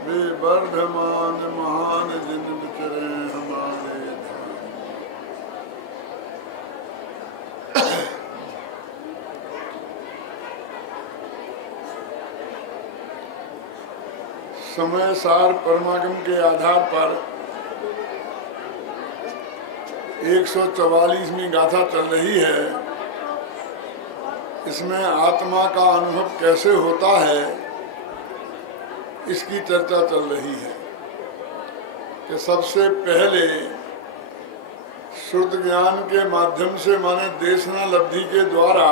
वे वर्धमान महान जिन विचरे हमारे धाम। समय सार परमागम के आधार पर 144वीं गाथा चल रही है। इसमें आत्मा का अनुभव कैसे होता है इसकी चर्चा चल रही है कि सबसे पहले शुद्ध ज्ञान के माध्यम से माने देशना लब्धि के द्वारा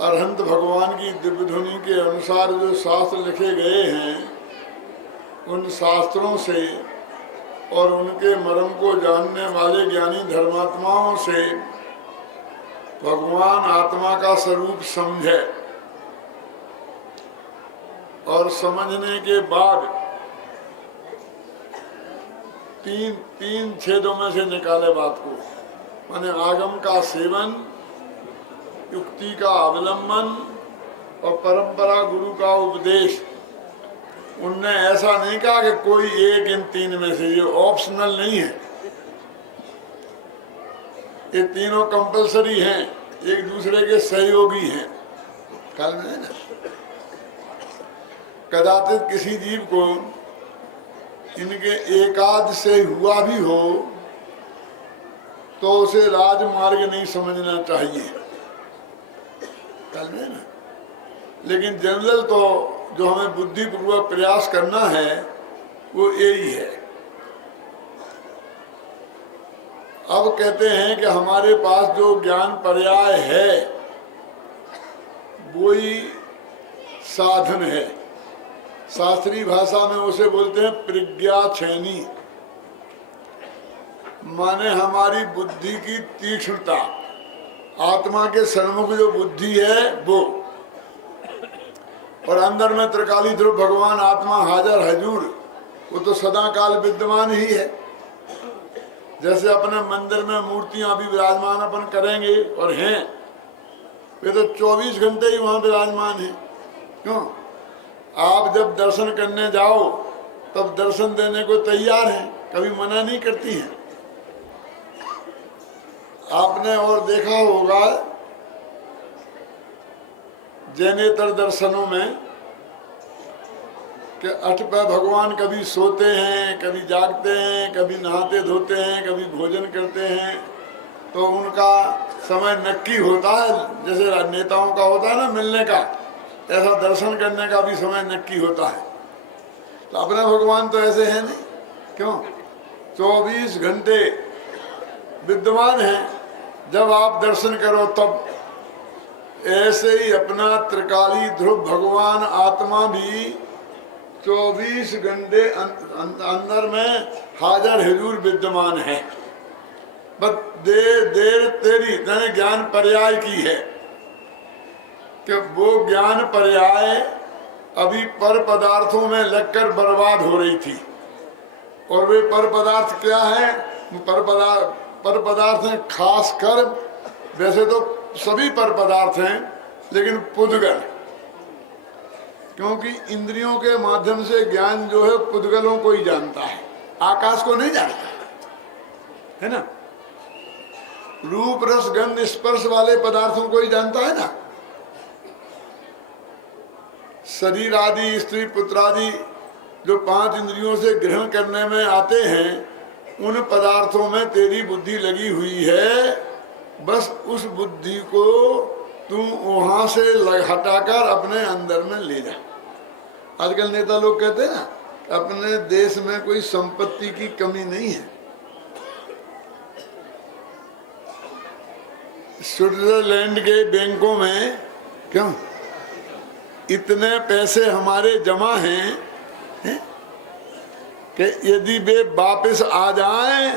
अरहंत भगवान की दिव्य ध्वनि के अनुसार जो शास्त्र लिखे गए हैं उन शास्त्रों से और उनके मर्म को जानने वाले ज्ञानी धर्मात्माओं से भगवान आत्मा का स्वरूप समझे और समझने के बाद तीन छेदों में से निकाले बात को, माने आगम का सेवन, युक्ति का अवलंबन और परंपरा गुरु का उपदेश। उनने ऐसा नहीं कहा कि कोई एक इन तीन में से, ये ऑप्शनल नहीं है, ये तीनों कंपलसरी हैं, एक दूसरे के सहयोगी हैं। कल में ना कदाचित किसी जीव को इनके एकाद से हुआ भी हो तो उसे राजमार्ग नहीं समझना चाहिए। कल में ना, लेकिन जनरल तो जो हमें बुद्धिपूर्वक प्रयास करना है वो यही है। अब कहते हैं कि हमारे पास जो ज्ञान पर्याय है वो ही साधन है। शास्त्रीय भाषा में उसे बोलते हैं प्रज्ञा छेनी, माने हमारी बुद्धि की तीक्ष्णता, आत्मा के सन्मुख जो बुद्धि है वो, और अंदर में त्रिकाली ध्रुव भगवान आत्मा हाजर हजूर, वो तो सदा काल विद्यमान ही है। जैसे अपने मंदिर में मूर्तियां भी विराजमान अपन करेंगे और हैं, वे तो 24 घंटे ही वहां विराजमान है। क्यों? आप जब दर्शन करने जाओ तब दर्शन देने को तैयार हैं, कभी मना नहीं करती हैं। आपने और देखा होगा जैनेतर दर्शनों में कि अष्टपै भगवान कभी सोते हैं, कभी जागते हैं, कभी नहाते धोते हैं, कभी भोजन करते हैं, तो उनका समय नक्की होता है। जैसे नेताओं का होता है ना मिलने का, ऐसा दर्शन करने का भी समय नक्की होता है। तो अपना भगवान तो ऐसे है नहीं। क्यों? 24 घंटे विद्यमान है। जब आप दर्शन करो तब ऐसे ही अपना त्रिकाली ध्रुव भगवान आत्मा भी 24 घंटे अंदर में हाजर हुजूर विद्यमान है। बस देर तेरी मैंने ज्ञान पर्याय की है कि वो ज्ञान पर्याय अभी पर पदार्थों में लगकर बर्बाद हो रही थी। और वे पर पदार्थ क्या है? पर पदार्थ हैं खास कर, वैसे तो सभी पर पदार्थ हैं, लेकिन पुद्गल, क्योंकि इंद्रियों के माध्यम से ज्ञान जो है पुद्गलों को ही जानता है, आकाश को नहीं जानता है ना। रूप रस गंध स्पर्श वाले पदार्थों को ही जानता है ना। शरीर आदि, स्त्री पुत्र आदि जो 5 इंद्रियों से ग्रहण करने में आते हैं, उन पदार्थों में तेरी बुद्धि लगी हुई है। बस उस बुद्धि को तुम वहां से हटाकर अपने अंदर में ले जा। आजकल नेता लोग कहते हैं ना अपने देश में कोई संपत्ति की कमी नहीं है। स्विट्जरलैंड के बैंकों में क्यों इतने पैसे हमारे जमा हैं कि यदि वे वापस आ जाएं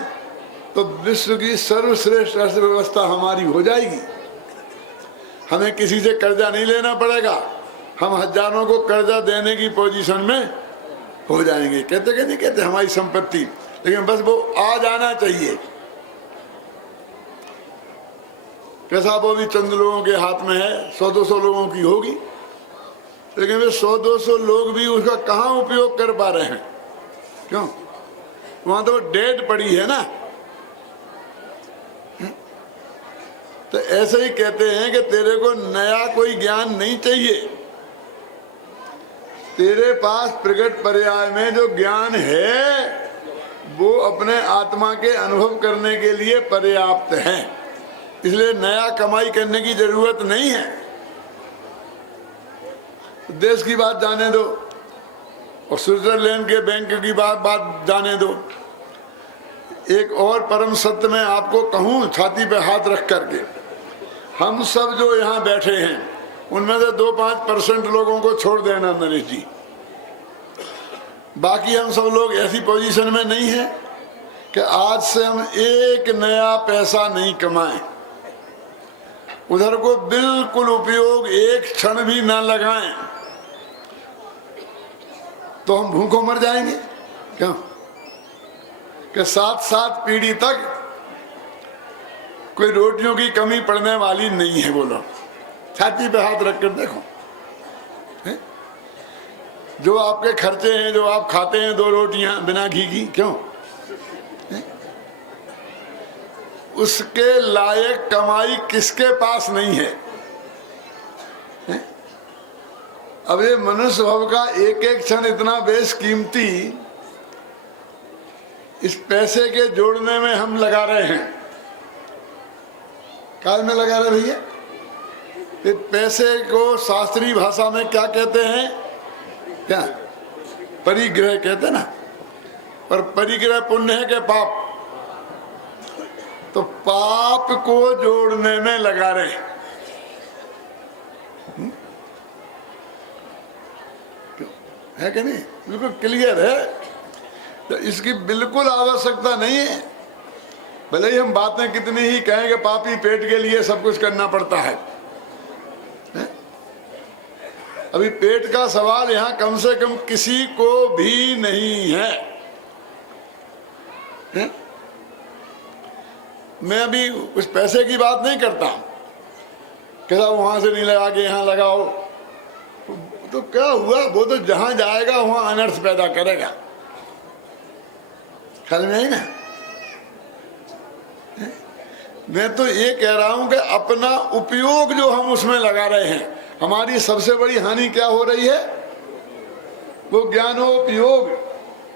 तो विश्व की सर्वश्रेष्ठ अर्थव्यवस्था हमारी हो जाएगी। हमें किसी से कर्जा नहीं लेना पड़ेगा, हम हजारों को कर्जा देने की पोजीशन में हो जाएंगे। कहते कि नहीं कहते हमारी संपत्ति, लेकिन बस वो आ जाना चाहिए। कैसा वो भी चंद लोगों के हाथ में है, 100-200 लोगों की होगी। लेकिन वे 100-200 लोग भी उसका कहाँ उपयोग कर पा रहे हैं? क्यों? वहां तो डेट पड़ी है ना। तो ऐसे ही कहते हैं कि तेरे को नया कोई ज्ञान नहीं चाहिए, तेरे पास प्रगट पर्याय में जो ज्ञान है वो अपने आत्मा के अनुभव करने के लिए पर्याप्त है, इसलिए नया कमाई करने की जरूरत नहीं है। देश की बात जाने दो और स्विट्जरलैंड के बैंक की बात जाने दो। एक और परम सत्य मैं आपको कहूं छाती पे हाथ रख करके, हम सब जो यहाँ बैठे हैं उनमें से 2-5% लोगों को छोड़ देना नरेश जी, बाकी हम सब लोग ऐसी पोजीशन में नहीं है कि आज से हम एक नया पैसा नहीं कमाएं, उधर को बिल्कुल उपयोग एक क्षण भी ना लगाएं, तो हम भूखों मर जाएंगे। क्यों कि 7-7 पीढ़ी तक कोई रोटियों की कमी पड़ने वाली नहीं है। बोलो, छाती पे हाथ रख कर देखो, है? जो आपके खर्चे हैं, जो आप खाते हैं 2 रोटियां बिना घी की, क्यों है? उसके लायक कमाई किसके पास नहीं है? अब ये मनुष्य भव का एक एक क्षण इतना बेशकीमती इस पैसे के जोड़ने में हम लगा रहे हैं। काल में लगा रहे भैया, इस पैसे को शास्त्रीय भाषा में क्या कहते हैं? क्या परिग्रह कहते हैं ना। पर परिग्रह पुण्य है कि पाप? तो पाप को जोड़ने में लगा रहे हैं। है कि नहीं? बिल्कुल क्लियर है। तो इसकी बिल्कुल आवश्यकता नहीं है। भले ही हम बातें कितनी ही कहें कि पापी पेट के लिए सब कुछ करना पड़ता है। अभी पेट का सवाल यहाँ कम से कम किसी को भी नहीं है, है? मैं अभी उस पैसे की बात नहीं करता कि साहब वहां से नहीं लगा के यहाँ लगाओ, तो क्या हुआ? वो तो जहां जाएगा वहां अनर्थ पैदा करेगा। ख्याल में आई ना? मैं तो ये कह रहा हूं कि अपना उपयोग जो हम उसमें लगा रहे हैं, हमारी सबसे बड़ी हानि क्या हो रही है? वो ज्ञानोपयोग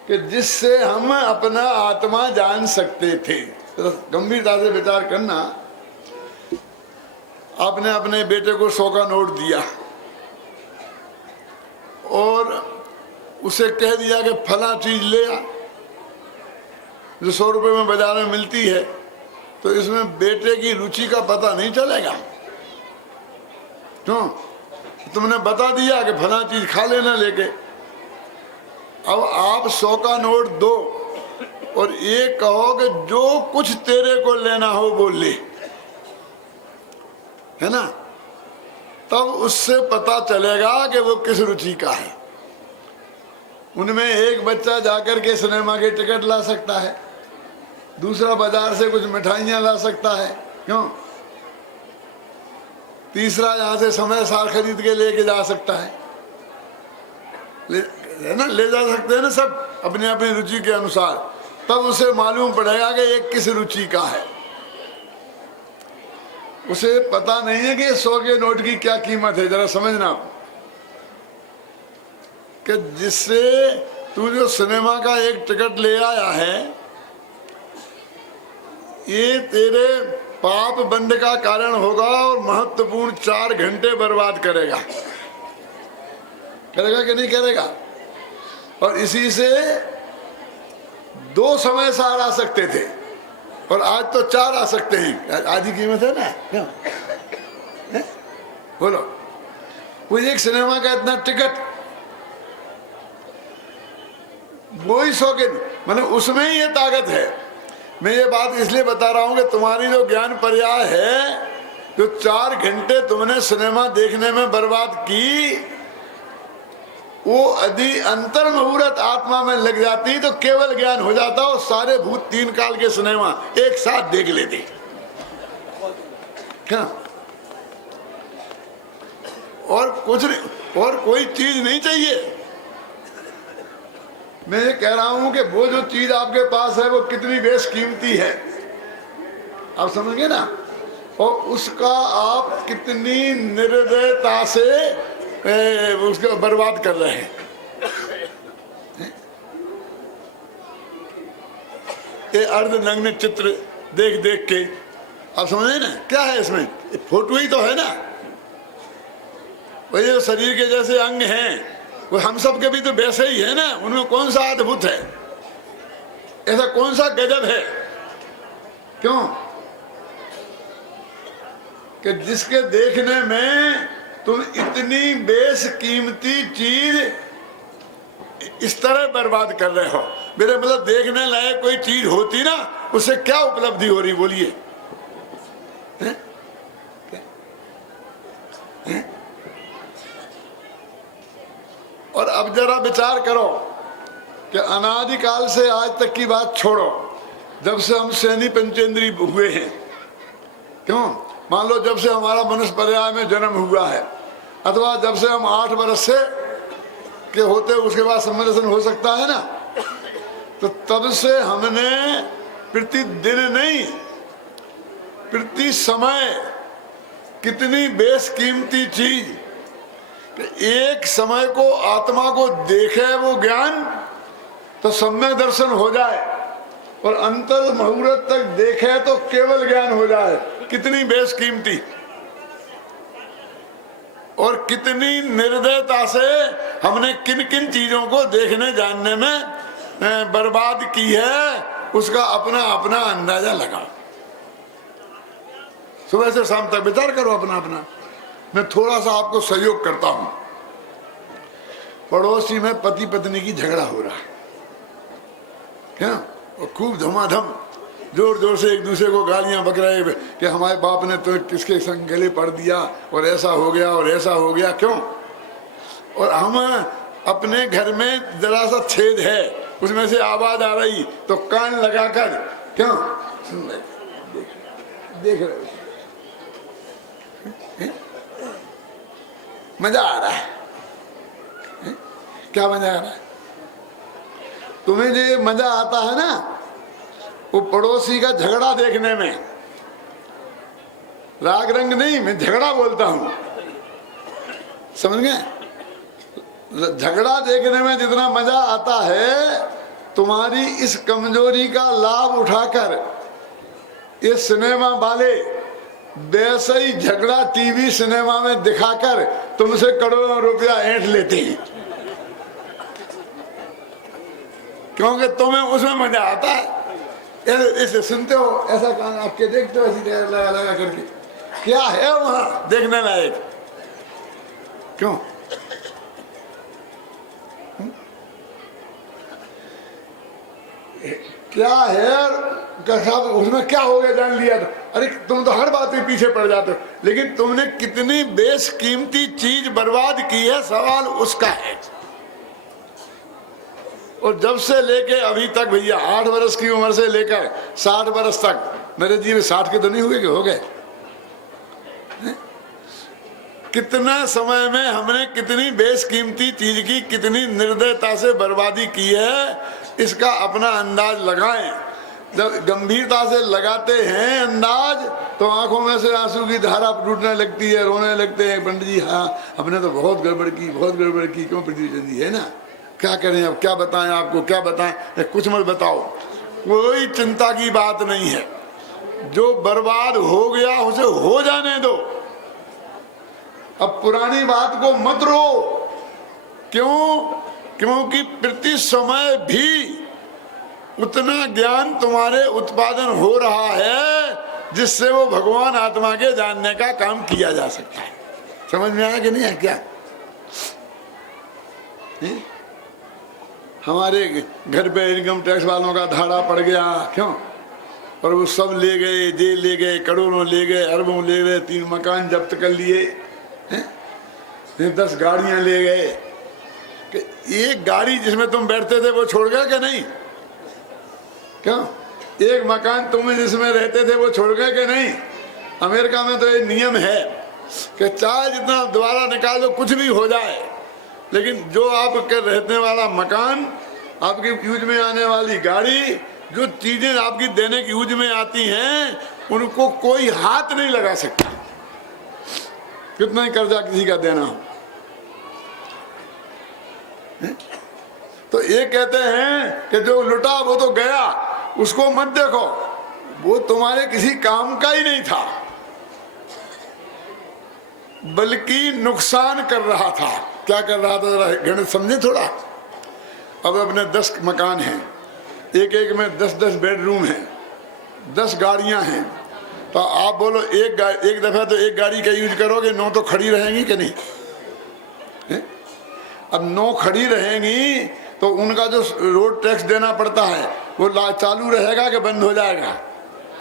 कि जिससे हम अपना आत्मा जान सकते थे। तो गंभीरता से विचार करना। आपने अपने बेटे को 100 का नोट दिया और उसे कह दिया कि फला चीज ले आ, जो 100 रुपए में बाजार में मिलती है, तो इसमें बेटे की रुचि का पता नहीं चलेगा। क्यों? तुमने बता दिया कि फला चीज खा लेना लेके। अब आप 100 का नोट दो और ये कहो कि जो कुछ तेरे को लेना हो वो ले, है ना? तब उससे पता चलेगा कि वो किस रुचि का है। उनमें एक बच्चा जाकर के सिनेमा के टिकट ला सकता है, दूसरा बाजार से कुछ मिठाइयां ला सकता है, क्यों? तीसरा यहाँ से समय सार खरीद के लेके जा सकता है, है ना? ले जा सकते हैं ना सब अपनी अपनी रुचि के अनुसार। तब उसे मालूम पड़ेगा कि ये किस रुचि का है। उसे पता नहीं है कि 100 के नोट की क्या कीमत है। जरा समझना कि जिससे तू जो सिनेमा का एक टिकट ले आया है, ये तेरे पाप बंद का कारण होगा और महत्वपूर्ण 4 घंटे बर्बाद करेगा। करेगा कि नहीं करेगा? और इसी से 2 समय सार आ सकते थे और आज तो 4 आ सकते हैं। आधी कीमत है ना? क्यों? बोलो, वो एक सिनेमा का इतना टिकट, वो ही 100 के, मतलब उसमें ही ये ताकत है। मैं ये बात इसलिए बता रहा हूं कि तुम्हारी जो ज्ञान पर्याय है, जो 4 घंटे तुमने सिनेमा देखने में बर्बाद की, वो यदि अंतर मुहूर्त आत्मा में लग जाती तो केवल ज्ञान हो जाता और सारे भूत 3 काल के सिनेमा एक साथ देख लेते। क्या? और कुछ नहीं। और कोई चीज नहीं चाहिए। मैं ये कह रहा हूं कि वो जो चीज आपके पास है वो कितनी बेशकीमती है, आप समझ गए ना, और उसका आप कितनी निर्दयता से उसको बर्बाद कर रहे हैं। ये अर्धनग्न चित्र देख देख के आप समझे ना क्या है इसमें, फोटो ही तो है ना। वही जो शरीर के जैसे अंग हैं वो हम सब के भी तो वैसे ही है ना, उनमें कौन सा अद्भुत है, ऐसा कौन सा गजब है, क्यों कि जिसके देखने में तुम इतनी बेशकीमती चीज इस तरह बर्बाद कर रहे हो। मेरे मतलब देखने लायक कोई चीज होती ना, उससे क्या उपलब्धि हो रही बोलिए। और अब जरा विचार करो कि अनादिकाल से आज तक की बात छोड़ो, जब से हम सैनी पंचेंद्री हुए हैं, क्यों मान लो जब से हमारा मनुष्य पर्याय में जन्म हुआ है, अथवा जब से हम 8 वर्ष से के होते उसके बाद सम्मेलन हो सकता है ना, तो तब से हमने प्रतिदिन नहीं प्रति समय कितनी बेशकीमती चीज, एक समय को आत्मा को देखे वो ज्ञान तो सम्यक दर्शन हो जाए, और अंतर मुहूर्त तक देखे तो केवल ज्ञान हो जाए। कितनी बेशकीमती और कितनी निर्दयता से हमने किन किन चीजों को देखने जानने में बर्बाद की है, उसका अपना अपना अंदाजा लगा। सुबह से शाम तक विचार करो अपना अपना। मैं थोड़ा सा आपको सहयोग करता हूं। पड़ोसी में पति पत्नी की झगड़ा हो रहा है, क्या, और खूब धमाधम जोर जोर से एक दूसरे को गालियां बक रहे कि हमारे बाप ने तो किसके संग गले पड़ दिया और ऐसा हो गया और ऐसा हो गया, क्यों। और हम अपने घर में जरा सा छेद है, उसमें से आवाज आ रही तो कान लगाकर क्यों सुन रहे, देख रहे, मजा आ रहा है। क्या मजा आ रहा है तुम्हें? जो मजा आता है ना वो पड़ोसी का झगड़ा देखने में, राग रंग नहीं, मैं झगड़ा बोलता हूं, समझ गए। झगड़ा देखने में जितना मजा आता है, तुम्हारी इस कमजोरी का लाभ उठाकर ये सिनेमा वाले वैसे ही झगड़ा टीवी सिनेमा में दिखाकर तुमसे करोड़ों रुपया ऐंठ लेते हैं, क्योंकि तुम्हें उसमें मजा आता है। ऐसे सुनते हो, ऐसा कान आपके देखते हो, ऐसी लगा लगा करके, क्या है वहां देखने लायक, क्यों? क्या है साहब, उसमें क्या हो गया जान लिया तो, अरे तुम तो हर बात में पीछे पड़ जाते हो, लेकिन तुमने कितनी बेशकीमती चीज बर्बाद की है, सवाल उसका है। और जब से लेके अभी तक भैया 8 वर्ष की उम्र से लेकर 60 वर्ष तक, मेरे जी में 60 के तो नहीं हुए कि हो गए, कितना समय में हमने कितनी बेशकीमती चीज की कितनी निर्दयता से बर्बादी की है, इसका अपना अंदाज लगाएं। जब गंभीरता से लगाते हैं अंदाज तो आंखों में से आंसू की धारा टूटने लगती है, रोने लगते हैं, पंडित जी हाँ हमने तो बहुत गड़बड़ की, बहुत गड़बड़ की, क्यों पृथ्वी जी है ना, क्या करें अब, क्या बताएं आपको, क्या बताएं, कुछ मत बताओ, कोई चिंता की बात नहीं है, जो बर्बाद हो गया उसे हो जाने दो, अब पुरानी बात को मत रो, क्यों, क्योंकि प्रति समय भी उतना ज्ञान तुम्हारे उत्पादन हो रहा है जिससे वो भगवान आत्मा के जानने का काम किया जा सकता है। समझ में आया कि नहीं है क्या? हमारे घर पे इनकम टैक्स वालों का धाड़ा पड़ गया, क्यों, और वो सब ले गए, जेल ले गए, करोड़ों ले गए, अरबों ले गए, 3 मकान जब्त कर लिए, 10 गाड़ियां ले गए, कि एक गाड़ी जिसमें तुम बैठते थे वो छोड़ गए कि नहीं, क्यों, एक मकान तुम जिसमें रहते थे वो छोड़ गए कि नहीं। अमेरिका में तो ये नियम है कि चाहे जितना दोबारा निकाल दो, कुछ भी हो जाए, लेकिन जो आपके रहने वाला मकान, आपके यूज में आने वाली गाड़ी, जो चीजें आपकी देने की यूज में आती हैं, उनको कोई हाथ नहीं लगा सकता, कितना ही कर्जा किसी का देना हो। तो ये कहते हैं कि जो लुटा वो तो गया, उसको मत देखो, वो तुम्हारे किसी काम का ही नहीं था, बल्कि नुकसान कर रहा था। क्या कर रहा था, जरा गणित समझे थोड़ा। अब अपने 10 मकान हैं, एक एक में 10-10 बेडरूम हैं, 10 गाड़ियां हैं, तो आप बोलो एक दफा तो एक गाड़ी का यूज करोगे, 9 तो खड़ी रहेंगी कि नहीं है? अब 9 खड़ी रहेंगी तो उनका जो रोड टैक्स देना पड़ता है वो चालू रहेगा कि बंद हो जाएगा?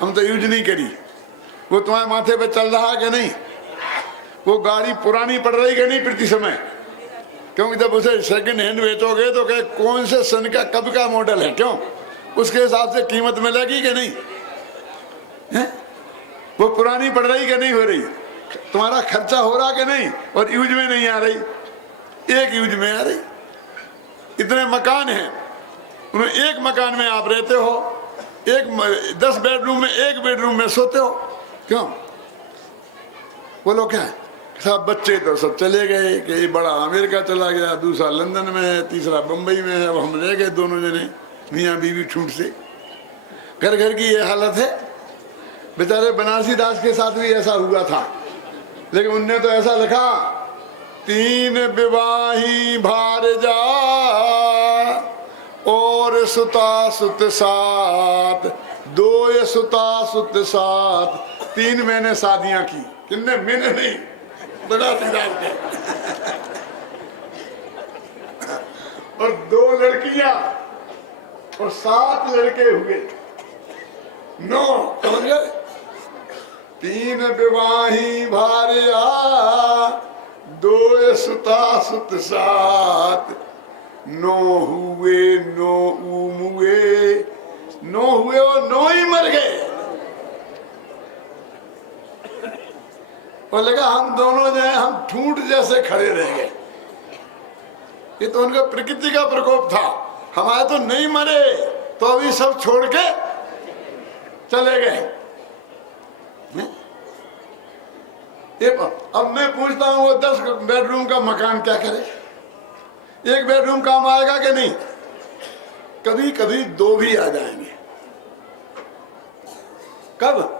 हम तो यूज नहीं करी, वो तुम्हारे माथे पे चल रहा है कि नहीं? वो गाड़ी पुरानी पड़ रही कि नहीं प्रति समय? क्योंकि जब उसे सेकंड हैंड बेचोगे तो क्या कौन से सन का कब का मॉडल है, क्यों उसके हिसाब से कीमत मिलेगी कि नहीं है? वो पुरानी पड़ रही कि नहीं हो रही? तुम्हारा खर्चा हो रहा कि नहीं? और यूज में नहीं आ रही, एक यूज में आ रही। इतने मकान हैं, उनमें एक मकान में आप रहते हो, 10 बेडरूम में एक बेडरूम में सोते हो, क्यों? बोलो क्या है? सब बच्चे तो सब चले गए, कि बड़ा अमेरिका चला गया, दूसरा लंदन में है, तीसरा बंबई में है, अब हम रह गए दोनों जने मियाँ बीवी छूट से। घर घर की ये हालत है। बेचारे बनारसी दास के साथ भी ऐसा हुआ था, लेकिन उनने तो ऐसा लिखा, 3 विवाही भार जा और सुता सुत साथ, 2 सुता सुत साथ। 3 मैंने शादियां की, किन्ने? मैंने नहीं, बनारसी दास के। और 2 लड़कियां और 7 लड़के हुए, 9, समझ गए? 3 विवाही भार्या, 2 सुता सुत साथ, 9 हुए 9 मुए, 9 हुए और 9 ही मर गए। और लगा हम दोनों जो है हम ठूंठ जैसे खड़े रह गए। ये तो उनका प्रकृति का प्रकोप था। हमारे तो नहीं मरे, तो अभी सब छोड़ के चले गए। ये अब मैं पूछता हूँ, वो 10 बेडरूम का मकान क्या करे? 1 बेडरूम काम आएगा कि नहीं? कभी कभी 2 भी आ जाएंगे। कब?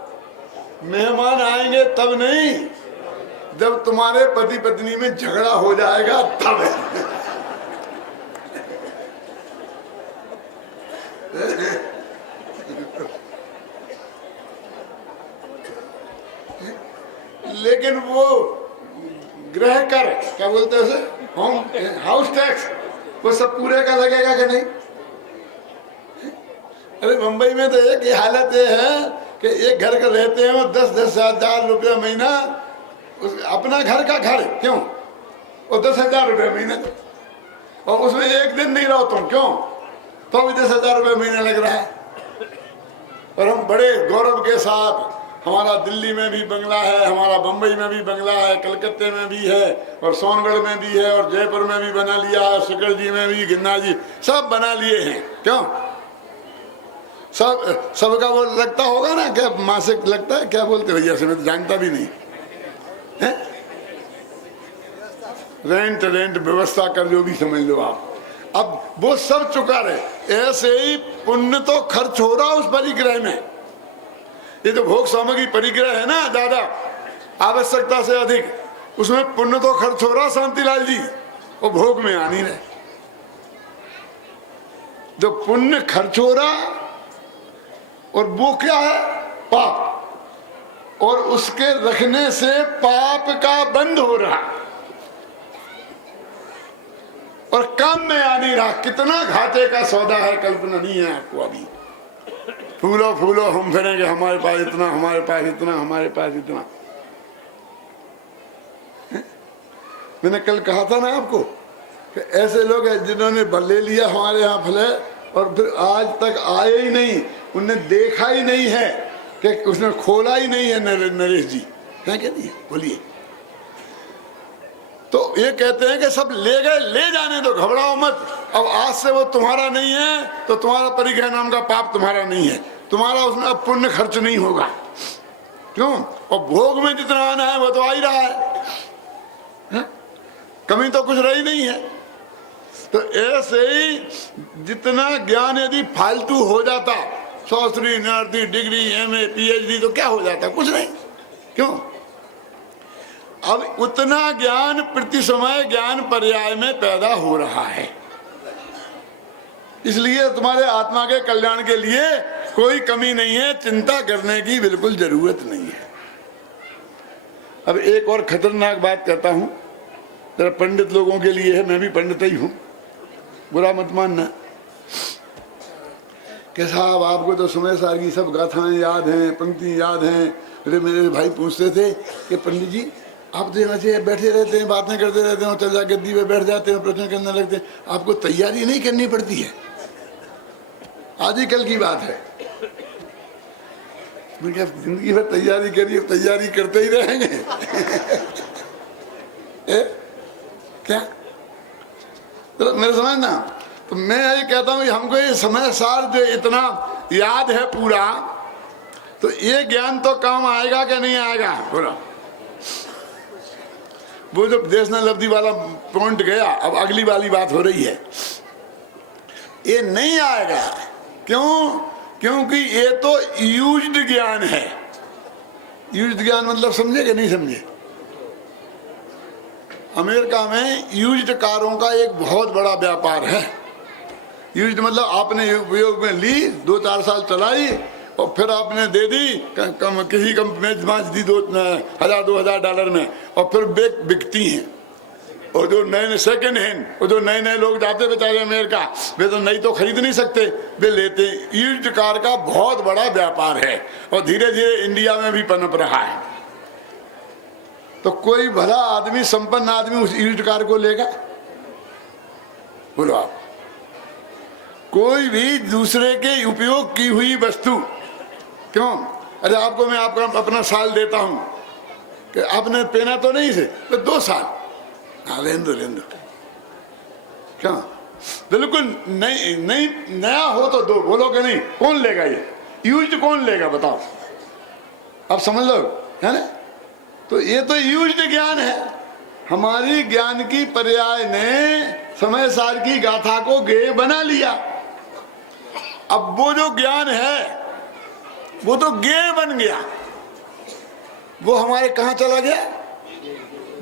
मेहमान आएंगे तब नहीं, जब तुम्हारे पति पत्नी में झगड़ा हो जाएगा तब। लेकिन वो गृह कर, क्या बोलते हैं उसे, होम हाउस टैक्स, वो सब पूरे का लगेगा कि नहीं? अरे मुंबई में तो एक हालत ये है कि एक घर का रहते हैं वो 10-10 हजार रुपया महीना, अपना घर का घर, क्यों? वो 10,000 रुपये महीने, और उसमें एक दिन नहीं रहो तुम, क्यों? तो भी 10,000 रुपये महीना लग रहा है। और हम बड़े गौरव के साथ, हमारा दिल्ली में भी बंगला है, हमारा बम्बई में भी बंगला है, कलकत्ते में भी है, और सोनगढ़ में भी है, और जयपुर में भी बना लिया है, शिखर जी में भी, गिन्ना जी, सब बना लिए हैं, क्यों? सबका वो लगता होगा ना, क्या मासिक लगता है, क्या बोलते भैया से, मैं तो जानता भी नहीं है। रेंट व्यवस्था कर, जो भी समझ लो आप। अब वो सब चुका रहे। ऐसे ही पुण्य तो खर्च हो रहा उस परिग्रह में। ये तो भोग सामग्री परिग्रह है ना, ज्यादा आवश्यकता से अधिक, उसमें पुण्य तो खर्च हो रहा शांतिलाल जी, वो भोग में आ नहीं रहे। जो पुण्य खर्च हो रहा, और वो क्या है? पाप, और उसके रखने से पाप का बंद हो रहा, और काम में आ नहीं रहा। कितना घाटे का सौदा है, कल्पना नहीं है आपको। अभी फूलो फूलो हम फिरेंगे, हमारे पास इतना, हमारे पास इतना, हमारे पास इतना। मैंने कल कहा था ना आपको कि ऐसे लोग हैं जिन्होंने ले लिया हमारे यहाँ फले, और फिर आज तक आए ही नहीं, उन्हें देखा ही नहीं है, कि उसने खोला ही नहीं है। नरेश जी है क्या? नहीं बोलिए, तो ये कहते हैं कि सब ले गए, ले जाने दो, घबराओ मत। अब आज से वो तुम्हारा नहीं है तो तुम्हारा परिग्रह नाम का पाप तुम्हारा नहीं है, तुम्हारा उसमें अब पुण्य खर्च नहीं होगा। क्यों? और भोग में जितना आना है वो तो आ ही रहा है, कमी तो कुछ रही नहीं है। तो ऐसे ही जितना ज्ञान यदि फालतू हो जाता, शास्त्री नार्थी डिग्री एमए पीएचडी, तो क्या हो जाता? कुछ नहीं। क्यों? अब उतना ज्ञान प्रति समय ज्ञान पर्याय में पैदा हो रहा है, इसलिए तुम्हारे आत्मा के कल्याण के लिए कोई कमी नहीं है, चिंता करने की बिल्कुल जरूरत नहीं है। अब एक और खतरनाक बात कहता हूं, जरा पंडित लोगों के लिए है, मैं भी पंडित ही हूं, बुरा मत मानना। कि साहब आपको तो समय सार की सब गाथाएं याद हैं, पंक्ति याद हैं। मेरे भाई पूछते थे कि पंडित जी आप तो यहाँ से बैठे रहते हैं, बातें करते रहते हैं, चल जा गद्दी पे बैठ जाते हैं, प्रश्न करने लगते हैं, आपको तैयारी नहीं करनी पड़ती है? आज ही कल की बात है। मैं क्या जिंदगी भर तैयारी करिए, तैयारी करते ही रहेंगे? क्या तो मेरे समझना, तो मैं ये कहता हूँ कि हमको ये समय सार जो इतना याद है पूरा, तो ये ज्ञान तो काम आएगा कि नहीं आएगा? बोलो। वो जो देश न लब्धि वाला पॉइंट गया, अब अगली वाली बात हो रही है, ये नहीं आएगा। क्यों? क्योंकि ये तो यूज्ड ज्ञान है। यूज्ड ज्ञान मतलब समझे कि नहीं समझे? अमेरिका में यूज्ड कारों का एक बहुत बड़ा व्यापार है। यूज्ड मतलब आपने उपयोग में ली, 2-4 साल चलाई और फिर आपने दे दी किसी कंपनी में, दी $1,000-2,000 में, और फिर बिकती हैं। और जो नए सेकेंड हैंड, और जो नए लोग जाते बेचारे अमेरिका, वे तो नई तो खरीद नहीं सकते, वे लेते। यूज्ड कार का बहुत बड़ा व्यापार है और धीरे धीरे इंडिया में भी पनप रहा है। तो कोई भला आदमी, संपन्न आदमी उस यूज्ड कार को लेगा? बोलो आप। कोई भी दूसरे के उपयोग की हुई वस्तु, क्यों? अरे आपको मैं आपका अपना साल देता हूं कि आपने पहना तो नहीं से, तो 2 साल, हाँ लेन दो। क्या? बिल्कुल नहीं नया हो तो दो, बोलो कि नहीं? कौन लेगा? ये यूज्ड कौन लेगा बताओ? आप समझ लो, है ना? तो ये तो यूज्ड ज्ञान है। हमारी ज्ञान की पर्याय ने समय सार की गाथा को गेय बना लिया। अब वो जो ज्ञान है वो तो गेय बन गया, वो हमारे कहाँ चला गया?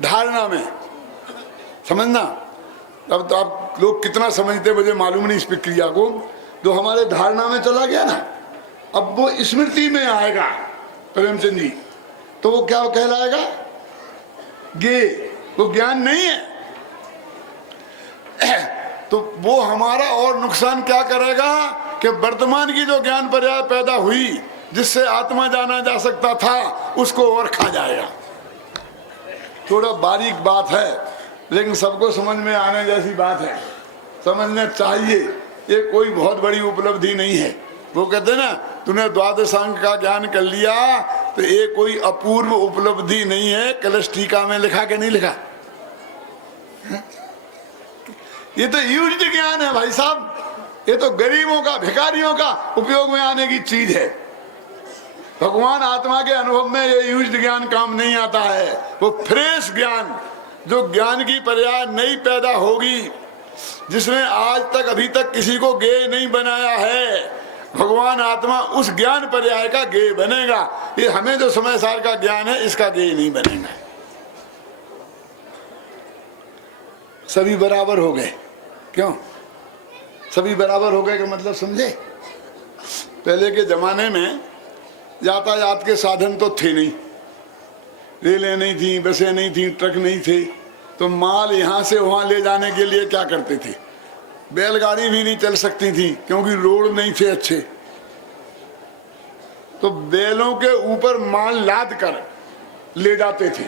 धारणा में। समझना। अब तो आप लोग कितना समझते मुझे मालूम नहीं इस प्रक्रिया को, जो हमारे धारणा में चला गया ना, अब वो स्मृति में आएगा प्रेमचंद जी, तो वो क्या कहलाएगा? गेय। वो ज्ञान नहीं है। तो वो हमारा और नुकसान क्या करेगा कि वर्तमान की जो ज्ञान पर्याय पैदा हुई, जिससे आत्मा जाना जा सकता था, उसको और खा जाएगा। थोड़ा बारीक बात है, लेकिन सबको समझ में आने जैसी बात है, समझना चाहिए। ये कोई बहुत बड़ी उपलब्धि नहीं है। वो कहते हैं ना, तूने द्वादशांक का ज्ञान कर लिया, तो ये कोई अपूर्व उपलब्धि नहीं है। कलश टीका में लिखा कि नहीं लिखा? ये तो यूज्ड ज्ञान है भाई साहब। ये तो गरीबों का, भिखारियों का उपयोग में आने की चीज है। भगवान आत्मा के अनुभव में ये यूज्ड ज्ञान काम नहीं आता है। वो फ्रेश ज्ञान, जो ज्ञान की पर्याय नई पैदा होगी, जिसने आज तक अभी तक किसी को गेय नहीं बनाया है, भगवान आत्मा उस ज्ञान पर्याय का गेय बनेगा। ये हमें जो समय सार का ज्ञान है, इसका गेय नहीं बनेगा। सभी बराबर हो गए। क्यों सभी बराबर हो गए का मतलब समझे? पहले के जमाने में यातायात के साधन तो थे नहीं, रेलें नहीं थी, बसें नहीं थी, ट्रक नहीं थे। तो माल यहाँ से वहाँ ले जाने के लिए क्या करते थे? बैलगाड़ी भी नहीं चल सकती थी क्योंकि रोड नहीं थे अच्छे। तो बैलों के ऊपर माल लाद कर ले जाते थे।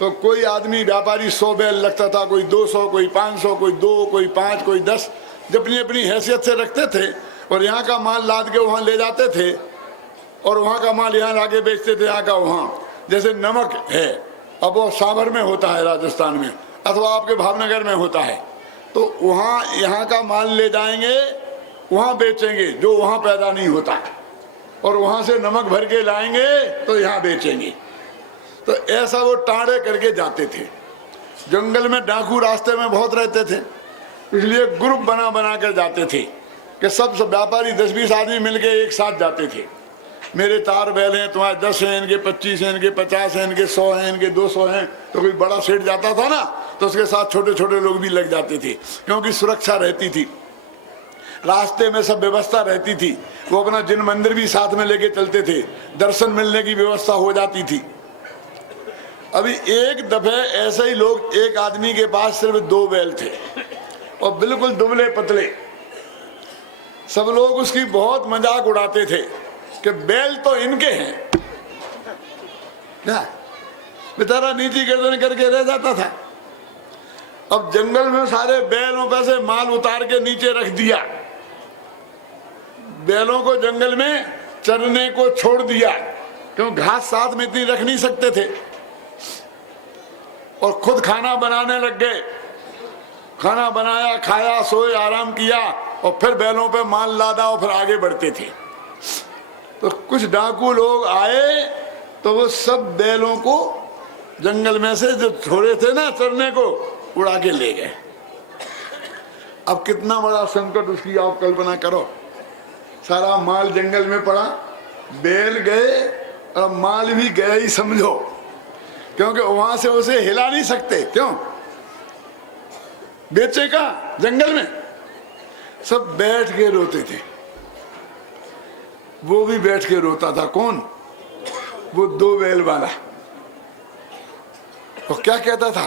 तो कोई आदमी व्यापारी 100 बैल लगता था, कोई 200, कोई 500, कोई 2, कोई 5, कोई 10, अपनी अपनी हैसियत से रखते थे। और यहाँ का माल लाद के वहाँ ले जाते थे और वहाँ का माल यहाँ लाके बेचते थे, यहाँ का वहाँ। जैसे नमक है, अब वो सावर में होता है राजस्थान में, अथवा आपके भावनगर में होता है, तो वहाँ यहाँ का माल ले जाएंगे, वहाँ बेचेंगे जो वहाँ पैदा नहीं होता, और वहाँ से नमक भर के लाएंगे तो यहाँ बेचेंगे। तो ऐसा वो टाड़े करके जाते थे। जंगल में डाकू रास्ते में बहुत रहते थे, इसलिए ग्रुप बना बना कर जाते थे कि सब व्यापारी 10-20 आदमी मिलके एक साथ जाते थे। मेरे 4 बैल हैं, तुम्हारे 10 हैं, इनके 25 हैं, इनके 50 हैं, इनके 100 हैं, इनके 200 हैं। तो कोई बड़ा सेठ जाता था ना, तो उसके साथ छोटे छोटे लोग भी लग जाते थे, क्योंकि सुरक्षा रहती थी, रास्ते में सब व्यवस्था रहती थी। वो अपना जिन मंदिर भी साथ में लेके चलते थे, दर्शन मिलने की व्यवस्था हो जाती थी। अभी एक दफे ऐसे ही लोग, एक आदमी के पास सिर्फ 2 बैल थे और बिल्कुल दुबले पतले। सब लोग उसकी बहुत मजाक उड़ाते थे कि बैल तो इनके हैं ना, बेचारा नीची गर्दन करके रह जाता था। अब जंगल में सारे बैलों पर से माल उतार के नीचे रख दिया, बैलों को जंगल में चरने को छोड़ दिया, क्यों घास साथ में इतनी रख नहीं सकते थे, और खुद खाना बनाने लग गए। खाना बनाया, खाया, सोए, आराम किया, और फिर बैलों पे माल लादा और फिर आगे बढ़ते थे। तो कुछ डाकू लोग आए तो वो सब बैलों को जंगल में से जो छोड़े थे ना चरने को, उड़ा के ले गए। अब कितना बड़ा संकट उसकी आप कल्पना करो। सारा माल जंगल में पड़ा, बैल गए, और माल भी गया ही समझो, क्योंकि वहां से उसे हिला नहीं सकते। क्यों बेचेगा जंगल में? सब बैठ के रोते थे। वो भी बैठ के रोता था। कौन? वो 2 बैल वाला। और क्या कहता था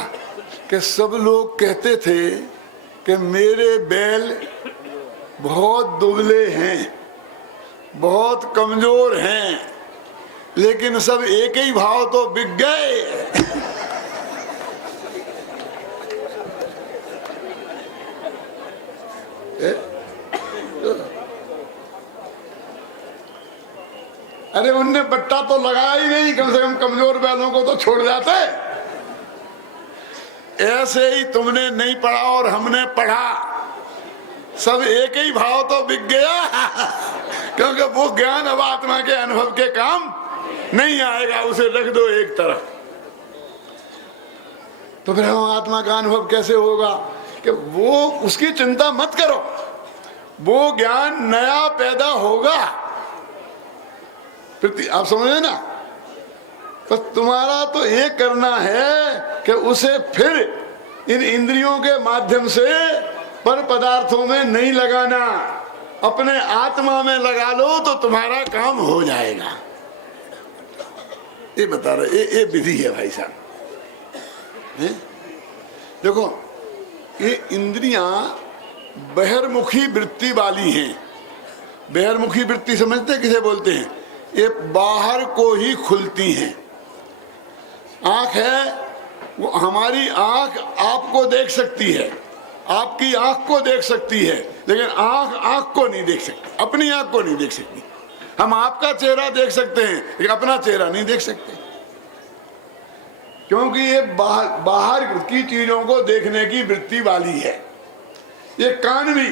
कि सब लोग कहते थे कि मेरे बैल बहुत दुबले हैं, बहुत कमजोर हैं, लेकिन सब एक ही भाव तो बिक गए। अरे उनने बट्टा तो लगाया ही नहीं, कम से कम कमजोर बैलों को तो छोड़ जाते। ऐसे ही तुमने नहीं पढ़ा और हमने पढ़ा, सब एक ही भाव तो बिक गया। क्योंकि वो ज्ञान अब आत्मा के अनुभव के काम नहीं आएगा, उसे रख दो एक तरफ। तो फिर हम आत्मा का अनुभव कैसे होगा? कि वो उसकी चिंता मत करो, वो ज्ञान नया पैदा होगा। आप समझे ना? तो तुम्हारा तो ये करना है कि उसे फिर इन इंद्रियों के माध्यम से पर पदार्थों में नहीं लगाना, अपने आत्मा में लगा लो तो तुम्हारा काम हो जाएगा। ये बता रहे, ये विधि है भाई साहब। देखो, ये इंद्रियां बहिर्मुखी वृत्ति वाली हैं। बहिर्मुखी वृत्ति समझते किसे बोलते हैं? ये बाहर को ही खुलती हैं। आंख है, वो हमारी आंख आपको देख सकती है, आपकी आंख को देख सकती है, लेकिन आंख आंख को नहीं देख सकती, अपनी आंख को नहीं देख सकती। हम आपका चेहरा देख सकते हैं, लेकिन अपना चेहरा नहीं देख सकते, क्योंकि ये बाहर की चीजों को देखने की वृत्ति वाली है। ये कान भी,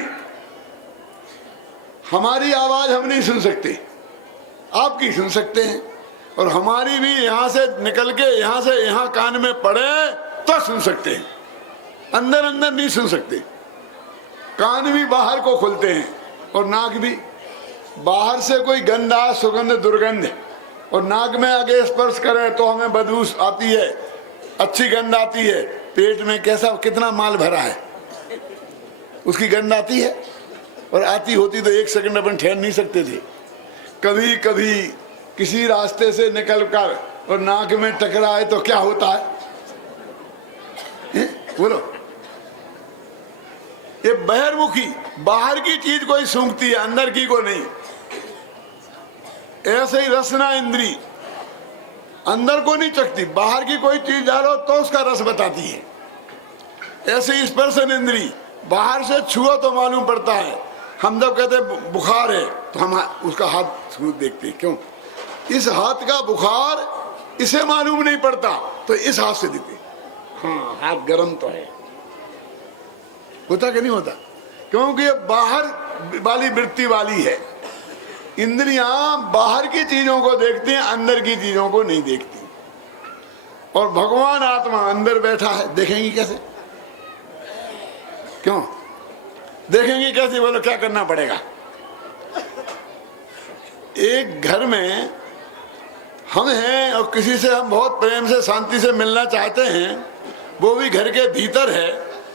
हमारी आवाज हम नहीं सुन सकते, आपकी सुन सकते हैं, और हमारी भी यहां से निकल के यहां से यहां कान में पड़े तो सुन सकते हैं, अंदर अंदर नहीं सुन सकते। कान भी बाहर को खुलते हैं, और नाक भी। बाहर से कोई गंदा सुगंध दुर्गंध और नाक में आगे स्पर्श करें तो हमें बदबू आती है, अच्छी गंध आती है। पेट में कैसा कितना माल भरा है, उसकी गंध आती है, और आती होती तो 1 सेकंड अपन ठहर नहीं सकते थे। कभी कभी किसी रास्ते से निकलकर और नाक में टकराए तो क्या होता है? बोलो। ये बहिर्मुखी, बाहर की चीज कोई सूंघती है, अंदर की को नहीं। ऐसे ही रसना इंद्री अंदर को नहीं चखती, बाहर की कोई चीज डालो तो उसका रस बताती है। ऐसे ही स्पर्शन इंद्री, बाहर से छुआ तो मालूम पड़ता है। हम जब कहते बुखार है तो हम उसका हाथ छू देखते हैं। क्यों? इस हाथ का बुखार इसे मालूम नहीं पड़ता तो इस हाथ से देते, हाँ हाथ गर्म तो है, होता कि नहीं होता? क्योंकि ये बाहर वाली वृत्ति वाली है। इंद्रियां बाहर की चीजों को देखती हैं, अंदर की चीजों को नहीं देखती। और भगवान आत्मा अंदर बैठा है, देखेंगी कैसे? क्यों देखेंगी कैसे? बोलो क्या करना पड़ेगा? एक घर में हम हैं और किसी से हम बहुत प्रेम से शांति से मिलना चाहते हैं, वो भी घर के भीतर है,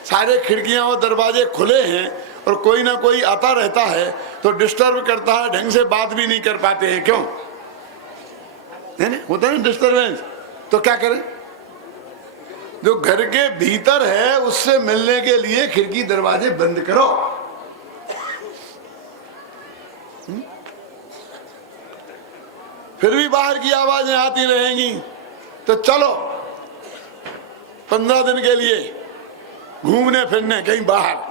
सारे खिड़कियां और दरवाजे खुले हैं और कोई ना कोई आता रहता है तो डिस्टर्ब करता है, ढंग से बात भी नहीं कर पाते हैं। क्यों है ना? होता है ना डिस्टर्बेंस। तो क्या करें? जो घर के भीतर है उससे मिलने के लिए खिड़की दरवाजे बंद करो। फिर भी बाहर की आवाजें आती रहेंगी तो चलो 15 दिन के लिए घूमने फिरने कहीं बाहर।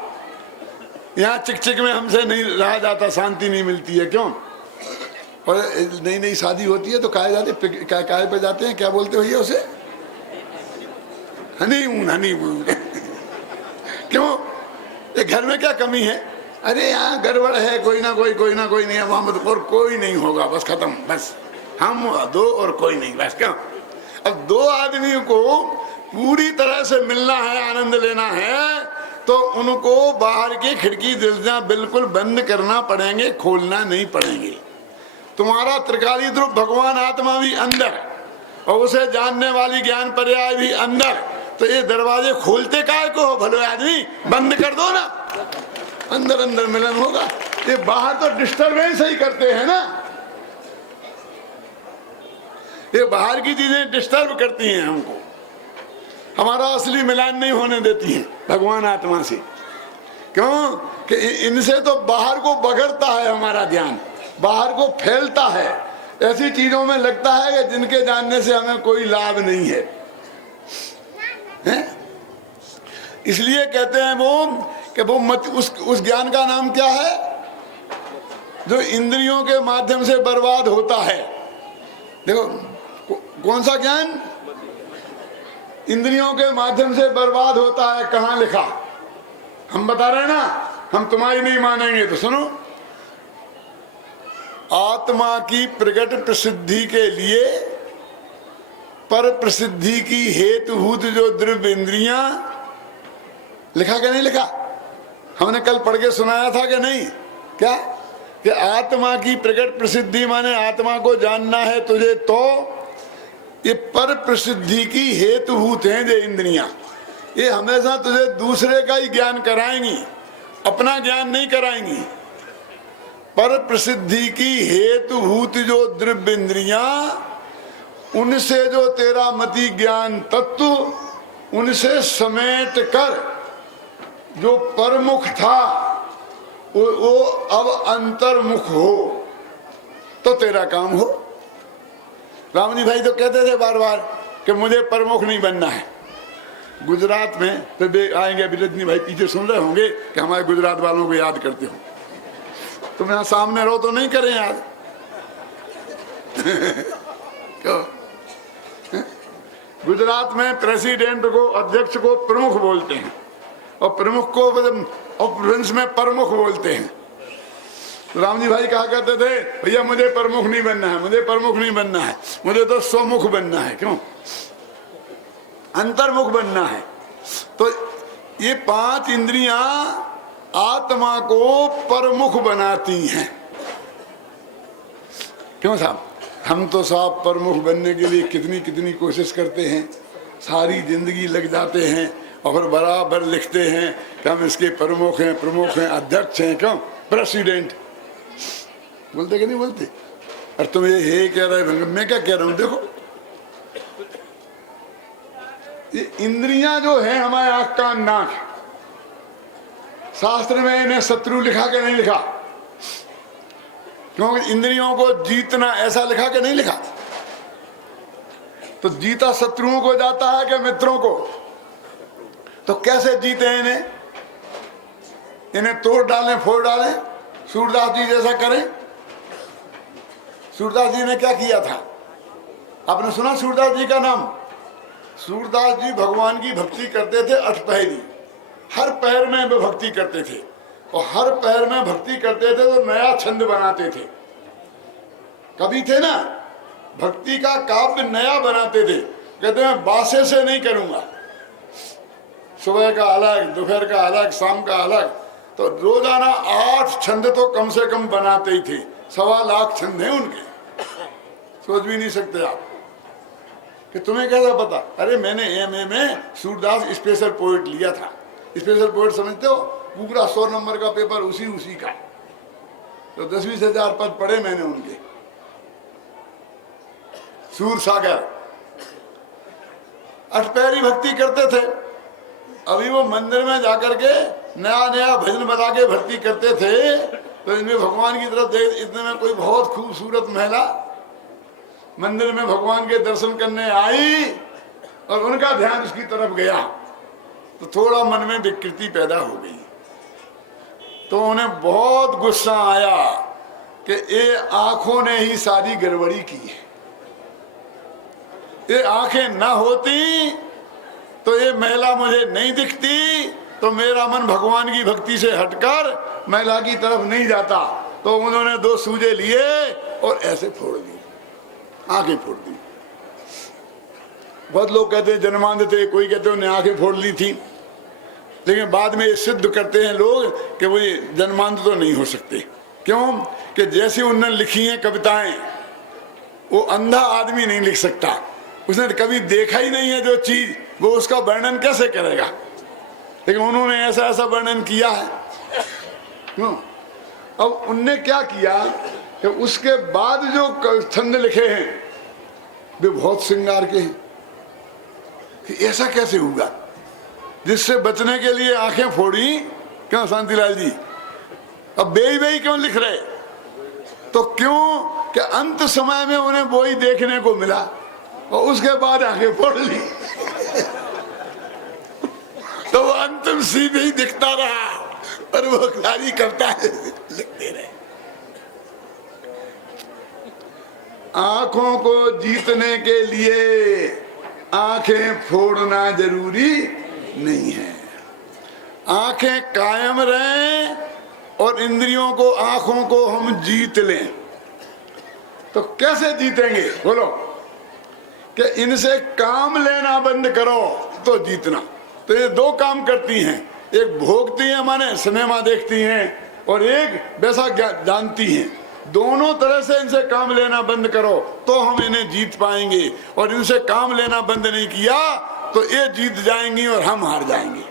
यहाँ चिक में हमसे नहीं रहा जाता, शांति नहीं मिलती है। क्यों? और नई नई शादी होती है तो काय जाते, काय पे जाते हैं, क्या बोलते हो ये उसे? Honeymoon, honeymoon. क्यों? ये घर में क्या कमी है? अरे यहाँ गड़बड़ है, कोई ना कोई नहीं है वहां मत, और कोई नहीं होगा, बस खत्म, बस हम दो और कोई नहीं, बस। क्यों? अब दो आदमी को पूरी तरह से मिलना है, आनंद लेना है तो उनको बाहर की खिड़की दरवाजा बिल्कुल बंद करना पड़ेंगे, खोलना नहीं पड़ेंगे। तुम्हारा त्रिकाली ध्रुव भगवान आत्मा भी अंदर और उसे जानने वाली ज्ञान पर्याय भी अंदर, तो ये दरवाजे खोलते काय को हो भले आदमी? बंद कर दो ना, अंदर अंदर मिलन होगा। ये बाहर तो डिस्टर्बेंस ही करते हैं ना, ये बाहर की चीजें डिस्टर्ब करती हैं हमको, हमारा असली मिलान नहीं होने देती हैं भगवान आत्मा से। क्यों? कि इनसे तो बाहर को बगड़ता है हमारा ज्ञान, बाहर को फैलता है, ऐसी चीजों में लगता है कि जिनके जानने से हमें कोई लाभ नहीं है, हैं? इसलिए कहते हैं वो कि वो मत, उस ज्ञान का नाम क्या है जो इंद्रियों के माध्यम से बर्बाद होता है। देखो कौन सा ज्ञान इंद्रियों के माध्यम से बर्बाद होता है, कहां लिखा? हम बता रहे हैं ना, हम तुम्हारी नहीं मानेंगे तो सुनो। आत्मा की प्रकट प्रसिद्धि के लिए पर प्रसिद्धि की हेतुभूत जो द्रव्य इंद्रियां, लिखा क्या नहीं लिखा? हमने कल पढ़ के सुनाया था कि नहीं? क्या कि आत्मा की प्रकट प्रसिद्धि माने आत्मा को जानना है तुझे, तो ये पर प्रसिद्धि की हेतुभूत हैं ये इंद्रियां। ये हमेशा तुझे दूसरे का ही ज्ञान कराएंगी, अपना ज्ञान नहीं कराएंगी। पर प्रसिद्धि की हेतुभूत जो द्रव्य इंद्रियां, उनसे जो तेरा मति ज्ञान तत्व उनसे समेट कर जो परमुख था वो अब अंतर्मुख हो तो तेरा काम हो। राम जी भाई तो कहते थे बार बार कि मुझे प्रमुख नहीं बनना है। गुजरात में तो आएंगे बिरजनी भाई, पीछे सुन रहे होंगे कि हमारे गुजरात वालों को याद करते हो। तुम यहाँ सामने रहो तो नहीं करें याद। क्यों? गुजरात में प्रेसिडेंट को, अध्यक्ष को प्रमुख बोलते हैं और प्रमुख को और प्रोविंस में प्रमुख बोलते हैं। राम जी भाई कहा करते थे भैया मुझे प्रमुख नहीं बनना है, मुझे प्रमुख नहीं बनना है, मुझे तो स्वमुख बनना है। क्यों? अंतर्मुख बनना है। तो ये 5 इंद्रियां आत्मा को प्रमुख बनाती हैं। क्यों साहब? हम तो साहब प्रमुख बनने के लिए कितनी कितनी कोशिश करते हैं, सारी जिंदगी लग जाते हैं और फिर बराबर लिखते हैं कि हम इसके प्रमुख हैं, अध्यक्ष हैं। क्यों? प्रेसिडेंट बोलते कि नहीं बोलते? और तुम ये कह रहे हो, मैं क्या कह रहा हूं? देखो ये इंद्रियां जो है हमारे आंख कान नाक, शास्त्र में इन्हें शत्रु लिखा के नहीं लिखा? क्योंकि इंद्रियों को जीतना ऐसा लिखा के नहीं लिखा? तो जीता शत्रुओं को जाता है कि मित्रों को? तो कैसे जीते हैं इन्हें? इन्हें तोड़ डालें, फोड़ डालें, सूरदास जी जैसा करें। सूरदास जी ने क्या किया था? आपने सुना सूरदास जी का नाम? सूरदास जी भगवान की भक्ति करते थे अठपहरी, हर पैर में वे भक्ति करते थे, और हर पैर में भक्ति करते थे तो नया छंद बनाते थे। कभी थे ना, भक्ति का काव्य नया बनाते थे, कहते मैं बासे से नहीं करूंगा, सुबह का अलग, दोपहर का अलग, शाम का अलग। तो रोजाना 8 छंद तो कम से कम बनाते ही थे। 1.25 लाख छंद हैं उनके, सोच भी नहीं सकते आप कि तुम्हें कैसा पता? अरे मैंने एमए में सूरदास स्पेशल पोएट लिया था। स्पेशल पोएट समझते हो? पूरा 100 नंबर का पेपर उसी का। तो 10-20 हजार पद पढ़े मैंने उनके। सूर सागर अठपहरी भक्ति करते थे। अभी वो मंदिर में जाकर के नया भजन बजा के भक्ति करते थे, तो इनमें भगवान की तरफ देख, इतने में कोई बहुत खूबसूरत महिला मंदिर में भगवान के दर्शन करने आई और उनका ध्यान उसकी तरफ गया, तो थोड़ा मन में विकृति पैदा हो गई। तो उन्हें बहुत गुस्सा आया कि ये आंखों ने ही सारी गड़बड़ी की है। ये आंखें ना होती तो ये महिला मुझे नहीं दिखती, तो मेरा मन भगवान की भक्ति से हटकर महिला की तरफ नहीं जाता। तो उन्होंने 2 सूजे लिए और ऐसे फोड़ दी, आंखें फोड़ दी। बहुत लोग कहते हैं जन्मांध थे, कोई कहते उन्हें आंखें फोड़ ली थी, लेकिन बाद में सिद्ध करते हैं लोग कि वो जन्मांध तो नहीं हो सकते। क्यों? कि जैसी उन्होंने लिखी हैं कविताएं, वो अंधा आदमी नहीं लिख सकता। उसने कभी देखा ही नहीं है जो चीज, वो उसका वर्णन कैसे करेगा? लेकिन उन्होंने ऐसा वर्णन किया है। क्यों? अब उनने क्या किया कि उसके बाद जो छंद लिखे हैं वे बहुत श्रृंगार के हैं। कि ऐसा कैसे होगा? जिससे बचने के लिए आंखें फोड़ी। क्यों शांतिलाल जी? अब बेई क्यों लिख रहे? तो क्यों कि अंत समय में उन्हें वो ही देखने को मिला और उसके बाद आंखें फोड़ ली। तो वो अंतिम सीधे ही दिखता रहा और वो जारी करता है, लिखते रहे। आंखों को जीतने के लिए आंखें फोड़ना जरूरी नहीं है। आंखें कायम रहें और इंद्रियों को, आंखों को हम जीत लें। तो कैसे जीतेंगे बोलो? कि इनसे काम लेना बंद करो तो जीतना। तो ये 2 काम करती हैं, एक भोगती है माने सिनेमा देखती हैं, और एक वैसा जानती हैं। दोनों तरह से इनसे काम लेना बंद करो तो हम इन्हें जीत पाएंगे, और इनसे काम लेना बंद नहीं किया तो ये जीत जाएंगी और हम हार जाएंगे।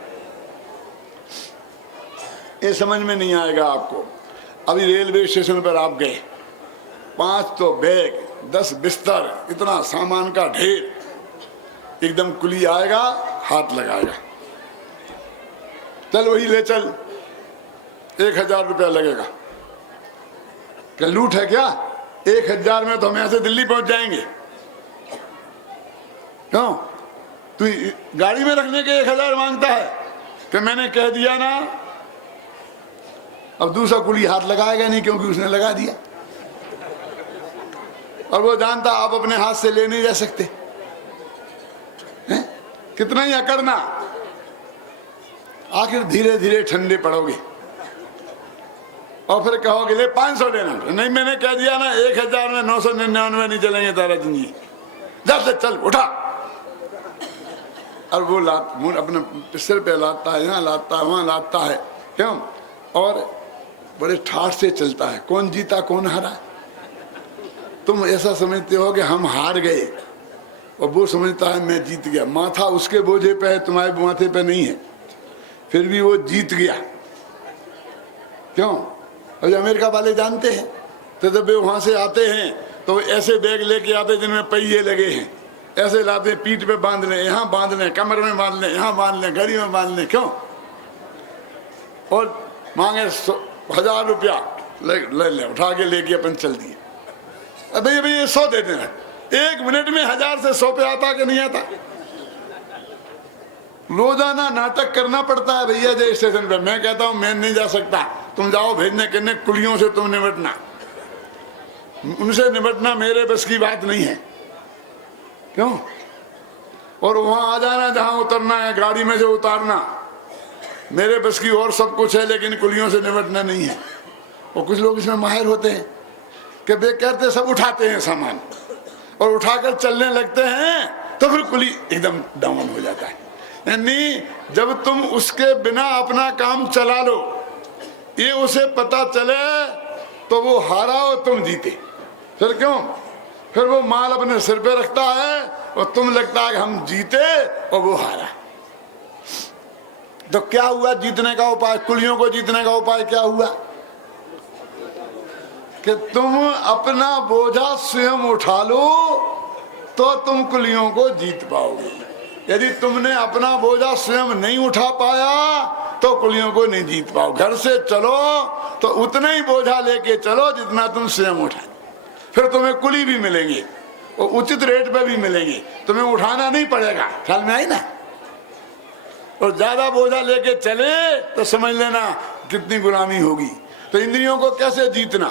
ये समझ में नहीं आएगा आपको। अभी रेलवे स्टेशन पर आप गए, 5 तो बैग, 10 बिस्तर, इतना सामान का ढेर, एकदम कुली आएगा, हाथ लगाएगा, चल वही ले चल, 1000 रुपया लगेगा। क्या लूट है क्या? 1000 में तो हम यहाँ से दिल्ली पहुंच जाएंगे। क्यों? तू गाड़ी में रखने के 1000 मांगता है कि मैंने कह दिया ना। अब दूसरा कुली हाथ लगाएगा नहीं, क्योंकि उसने लगा दिया और वो जानता आप अपने हाथ से ले नहीं जा सकते हैं? कितना ही अकड़ना, आखिर धीरे धीरे ठंडे पड़ोगे और फिर कहोगे ले 500 लेना। नहीं, मैंने कह दिया ना 1000 में 999 नहीं चलेंगे तारा जिंदगी, जब चल उठा। और वो मुंह अपने सिर पे लाता है, यहाँ लाता है, वहाँ लाता है। क्यों? और बड़े ठाठ से चलता है। कौन जीता कौन हारा? तुम ऐसा समझते हो कि हम हार गए और वो समझता है मैं जीत गया। माथा उसके बोझे पे है, तुम्हारे माथे पे नहीं है, फिर भी वो जीत गया। क्यों? और अमेरिका वाले जानते हैं, तो जब वे वहाँ से आते हैं तो ऐसे बैग लेके आते जिनमें पहिए लगे हैं, ऐसे लाते, पीठ पे बांध लें, यहाँ बांध लें, कमर में बांध लें, यहाँ बांध लें, घड़ी में बांध लें। क्यों? और मांगे 1000 रुपया, ले उठा के लेके अपन चल दिए। अबे ये 100 दे देना। 1 मिनट में 1000 से 100 पे आता कि नहीं आता? रोजाना नाटक करना पड़ता है भैया जय स्टेशन पे। मैं कहता हूँ मैं नहीं जा सकता, तुम जाओ भेजने करने, कुलियों से तुम निपटना, उनसे निपटना मेरे बस की बात नहीं है। क्यों? और वहां आ जाना जहां उतरना है, गाड़ी में से उतारना, मेरे बस की और सब कुछ है लेकिन कुलियों से निपटना नहीं है। और कुछ लोग इसमें माहिर होते हैं कि वे कहते सब उठाते हैं सामान और उठाकर चलने लगते हैं तो फिर कुली एकदम डाउन हो जाता है। यानी जब तुम उसके बिना अपना काम चला लो, ये उसे पता चले तो वो हारा और तुम जीते। फिर क्यों? फिर वो माल अपने सिर पे रखता है और तुम लगता है कि हम जीते और वो हारा। तो क्या हुआ जीतने का उपाय? कुलियों को जीतने का उपाय क्या हुआ कि तुम अपना बोझा स्वयं उठा लो तो तुम कुलियों को जीत पाओगे। यदि तुमने अपना बोझा स्वयं नहीं उठा पाया तो कुलियों को नहीं जीत पाओ। घर से चलो तो उतना ही बोझा लेके चलो जितना तुम स्वयं उठा, फिर तुम्हें कुली भी मिलेंगे और उचित रेट पे भी मिलेंगे, तुम्हें उठाना नहीं पड़ेगा। ख्याल में आई ना? और ज्यादा बोझा लेके चले तो समझ लेना कितनी गुलामी होगी। तो इंद्रियों को कैसे जीतना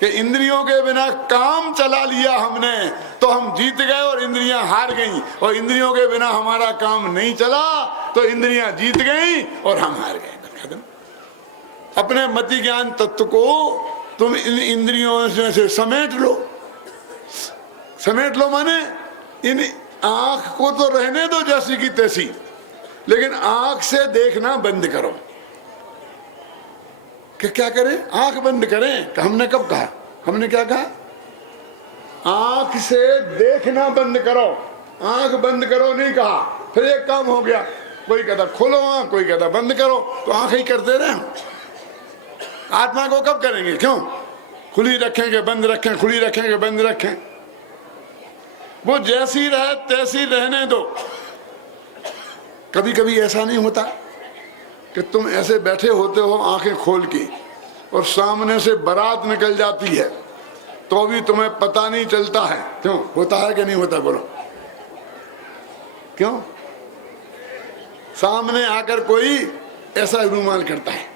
कि इंद्रियों के बिना काम चला लिया हमने तो हम जीत गए और इंद्रियां हार गईं, और इंद्रियों के बिना हमारा काम नहीं चला तो इंद्रियां जीत गईं और हम हार गए। अपने मति ज्ञान तत्व को तुम इन इंद्रियों से समेट लो। समेट लो माने इन आंख को तो रहने दो जैसी की तैसी, लेकिन आंख से देखना बंद करो। कि क्या करें? आंख बंद करें। तो हमने कब कहा? हमने क्या कहा? आंख से देखना बंद करो, आंख बंद करो नहीं कहा। फिर एक काम हो गया, कोई कहता खोलो आंख, कोई कहता बंद करो, तो आंख ही करते रहे। आत्मा को कब करेंगे? क्यों? खुली रखेंगे बंद रखें, खुली रखेंगे बंद रखें। वो जैसी रहे तैसी रहने दो। कभी कभी ऐसा नहीं होता कि तुम ऐसे बैठे होते हो आंखें खोल के और सामने से बारात निकल जाती है तो भी तुम्हें पता नहीं चलता है? क्यों? होता है कि नहीं होता? बोलो क्यों? सामने आकर कोई ऐसा रूमाल करता है,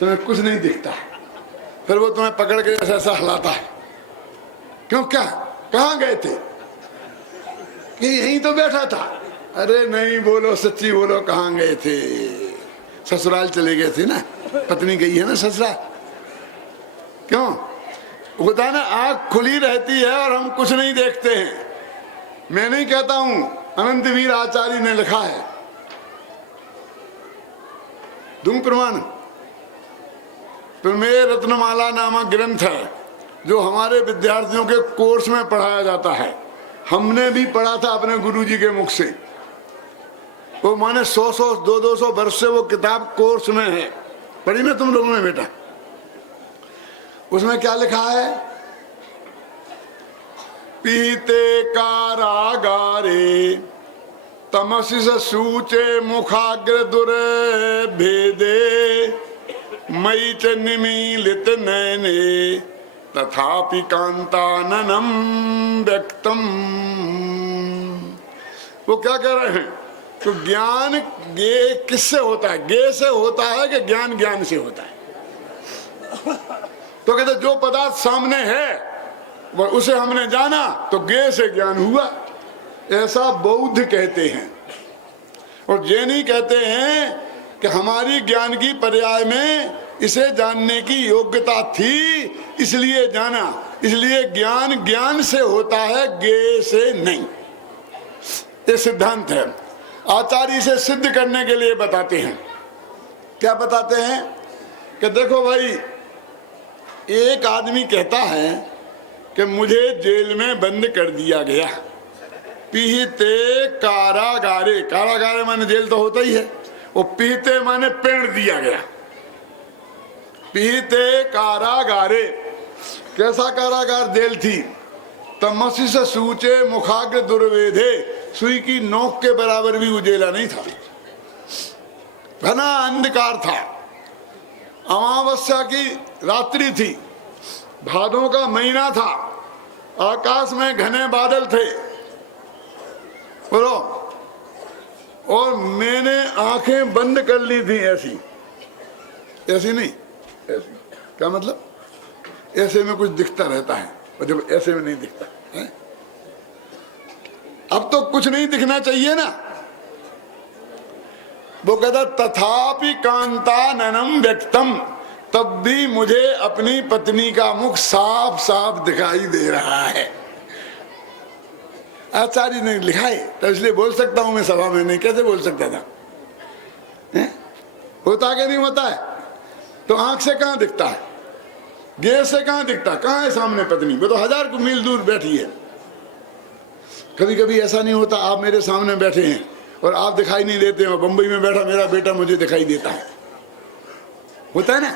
तुम्हें कुछ नहीं दिखता है, फिर वो तुम्हें पकड़ के ऐसा ऐसा हिलाता है। क्यों? क्या? कहाँ गए थे? कि यहीं तो बैठा था। अरे नहीं, बोलो सच्ची बोलो, कहाँ गए थे? ससुराल चले गए थे ना, पत्नी गई है ना ससुराल। क्यों? होता ना, आंख खुली रहती है और हम कुछ नहीं देखते हैं। मैं नहीं कहता हूं, अनंतवीर आचार्य ने लिखा है, दूं प्रमाण। प्रमेय रत्नमाला नामक ग्रंथ है जो हमारे विद्यार्थियों के कोर्स में पढ़ाया जाता है। हमने भी पढ़ा था अपने गुरुजी के मुख से। वो माने 100-100 200-200 वर्ष से वो किताब कोर्स में है। पढ़ी ना तुम लोगों ने बेटा? उसमें क्या लिखा है? पीते कारागारे तमसि सूचे मुखाग्र दुरे भेदे मयि च निमीलित नयने तथापि कांताननम व्यक्तम। वो क्या कह रहे हैं? तो ज्ञान गे किससे होता है? गे से होता है कि ज्ञान ज्ञान से होता है? तो कहते जो पदार्थ सामने है वह उसे हमने जाना तो गे से ज्ञान हुआ, ऐसा बौद्ध कहते हैं। और जैनी कहते हैं कि हमारी ज्ञान की पर्याय में इसे जानने की योग्यता थी इसलिए जाना, इसलिए ज्ञान ज्ञान से होता है, गे से नहीं। ये सिद्धांत है। आचार्य इसे सिद्ध करने के लिए बताते हैं। क्या बताते हैं कि देखो भाई, एक आदमी कहता है कि मुझे जेल में बंद कर दिया गया। पीते कारागारे, कारागारे माने जेल तो होता ही है, वो पीते माने पेड़ दिया गया। पीते कारागारे, कैसा कारागार? जेल थी। तमसी से सूचे मुखाग्र दुर्वेदे, सुई की नोक के बराबर भी उजेला नहीं था, घना अंधकार था। अमावस्या की रात्रि थी, भादों का महीना था, आकाश में घने बादल थे। बोलो, और मैंने आंखें बंद कर ली थी। ऐसी ऐसी नहीं, ऐसी। क्या मतलब? ऐसे में कुछ दिखता रहता है और जब ऐसे में नहीं दिखता है। अब तो कुछ नहीं दिखना चाहिए ना। वो कहता तथापि कांताननम व्यक्तम, तब भी मुझे अपनी पत्नी का मुख साफ साफ दिखाई दे रहा है। आचार्य ने लिखा है तो इसलिए बोल सकता हूं मैं सभा में, नहीं कैसे बोल सकता था? होता कि नहीं होता है? तो आंख से कहां दिखता है, गेज से कहां दिखता, कहां है सामने पत्नी? वो तो 1000 मील दूर बैठी है। कभी कभी ऐसा नहीं होता आप मेरे सामने बैठे हैं और आप दिखाई नहीं देते हो, बंबई में बैठा मेरा बेटा मुझे दिखाई देता है, होता है ना?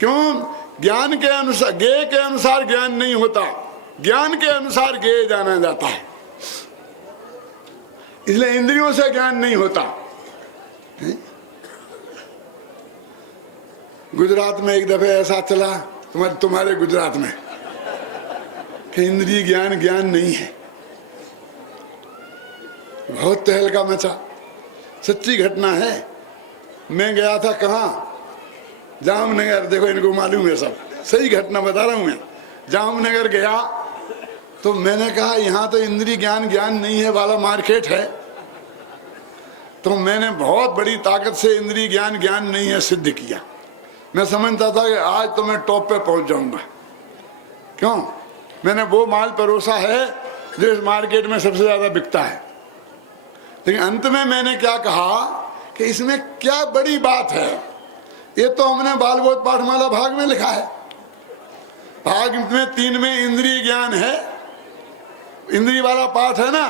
क्यों? ज्ञान के अनुसार, गे के अनुसार ज्ञान नहीं होता, ज्ञान के अनुसार गे जाना जाता है। इसलिए इंद्रियों से ज्ञान नहीं होता। गुजरात में एक दफे ऐसा चला, तुम्हारे गुजरात में, कि इंद्रिय ज्ञान ज्ञान नहीं है। बहुत तहलका मचा, सच्ची घटना है। मैं गया था कहाँ, जामनगर, देखो इनको मालूम है सब, सही घटना बता रहा हूं मैं। जामनगर गया तो मैंने कहा यहाँ तो इंद्रिय ज्ञान ज्ञान नहीं है वाला मार्केट है, तो मैंने बहुत बड़ी ताकत से इंद्रिय ज्ञान ज्ञान नहीं है सिद्ध किया। मैं समझता था कि आज तो मैं टॉप पे पहुंच जाऊंगा। क्यों? मैंने वो माल परोसा है जो इस मार्केट में सबसे ज्यादा बिकता है। लेकिन अंत में मैंने क्या कहा कि इसमें क्या बड़ी बात है, ये तो हमने बालबोध पाठमाला भाग में लिखा है। भाग में 3 में इंद्रिय ज्ञान है, इंद्रिय वाला पाठ है ना,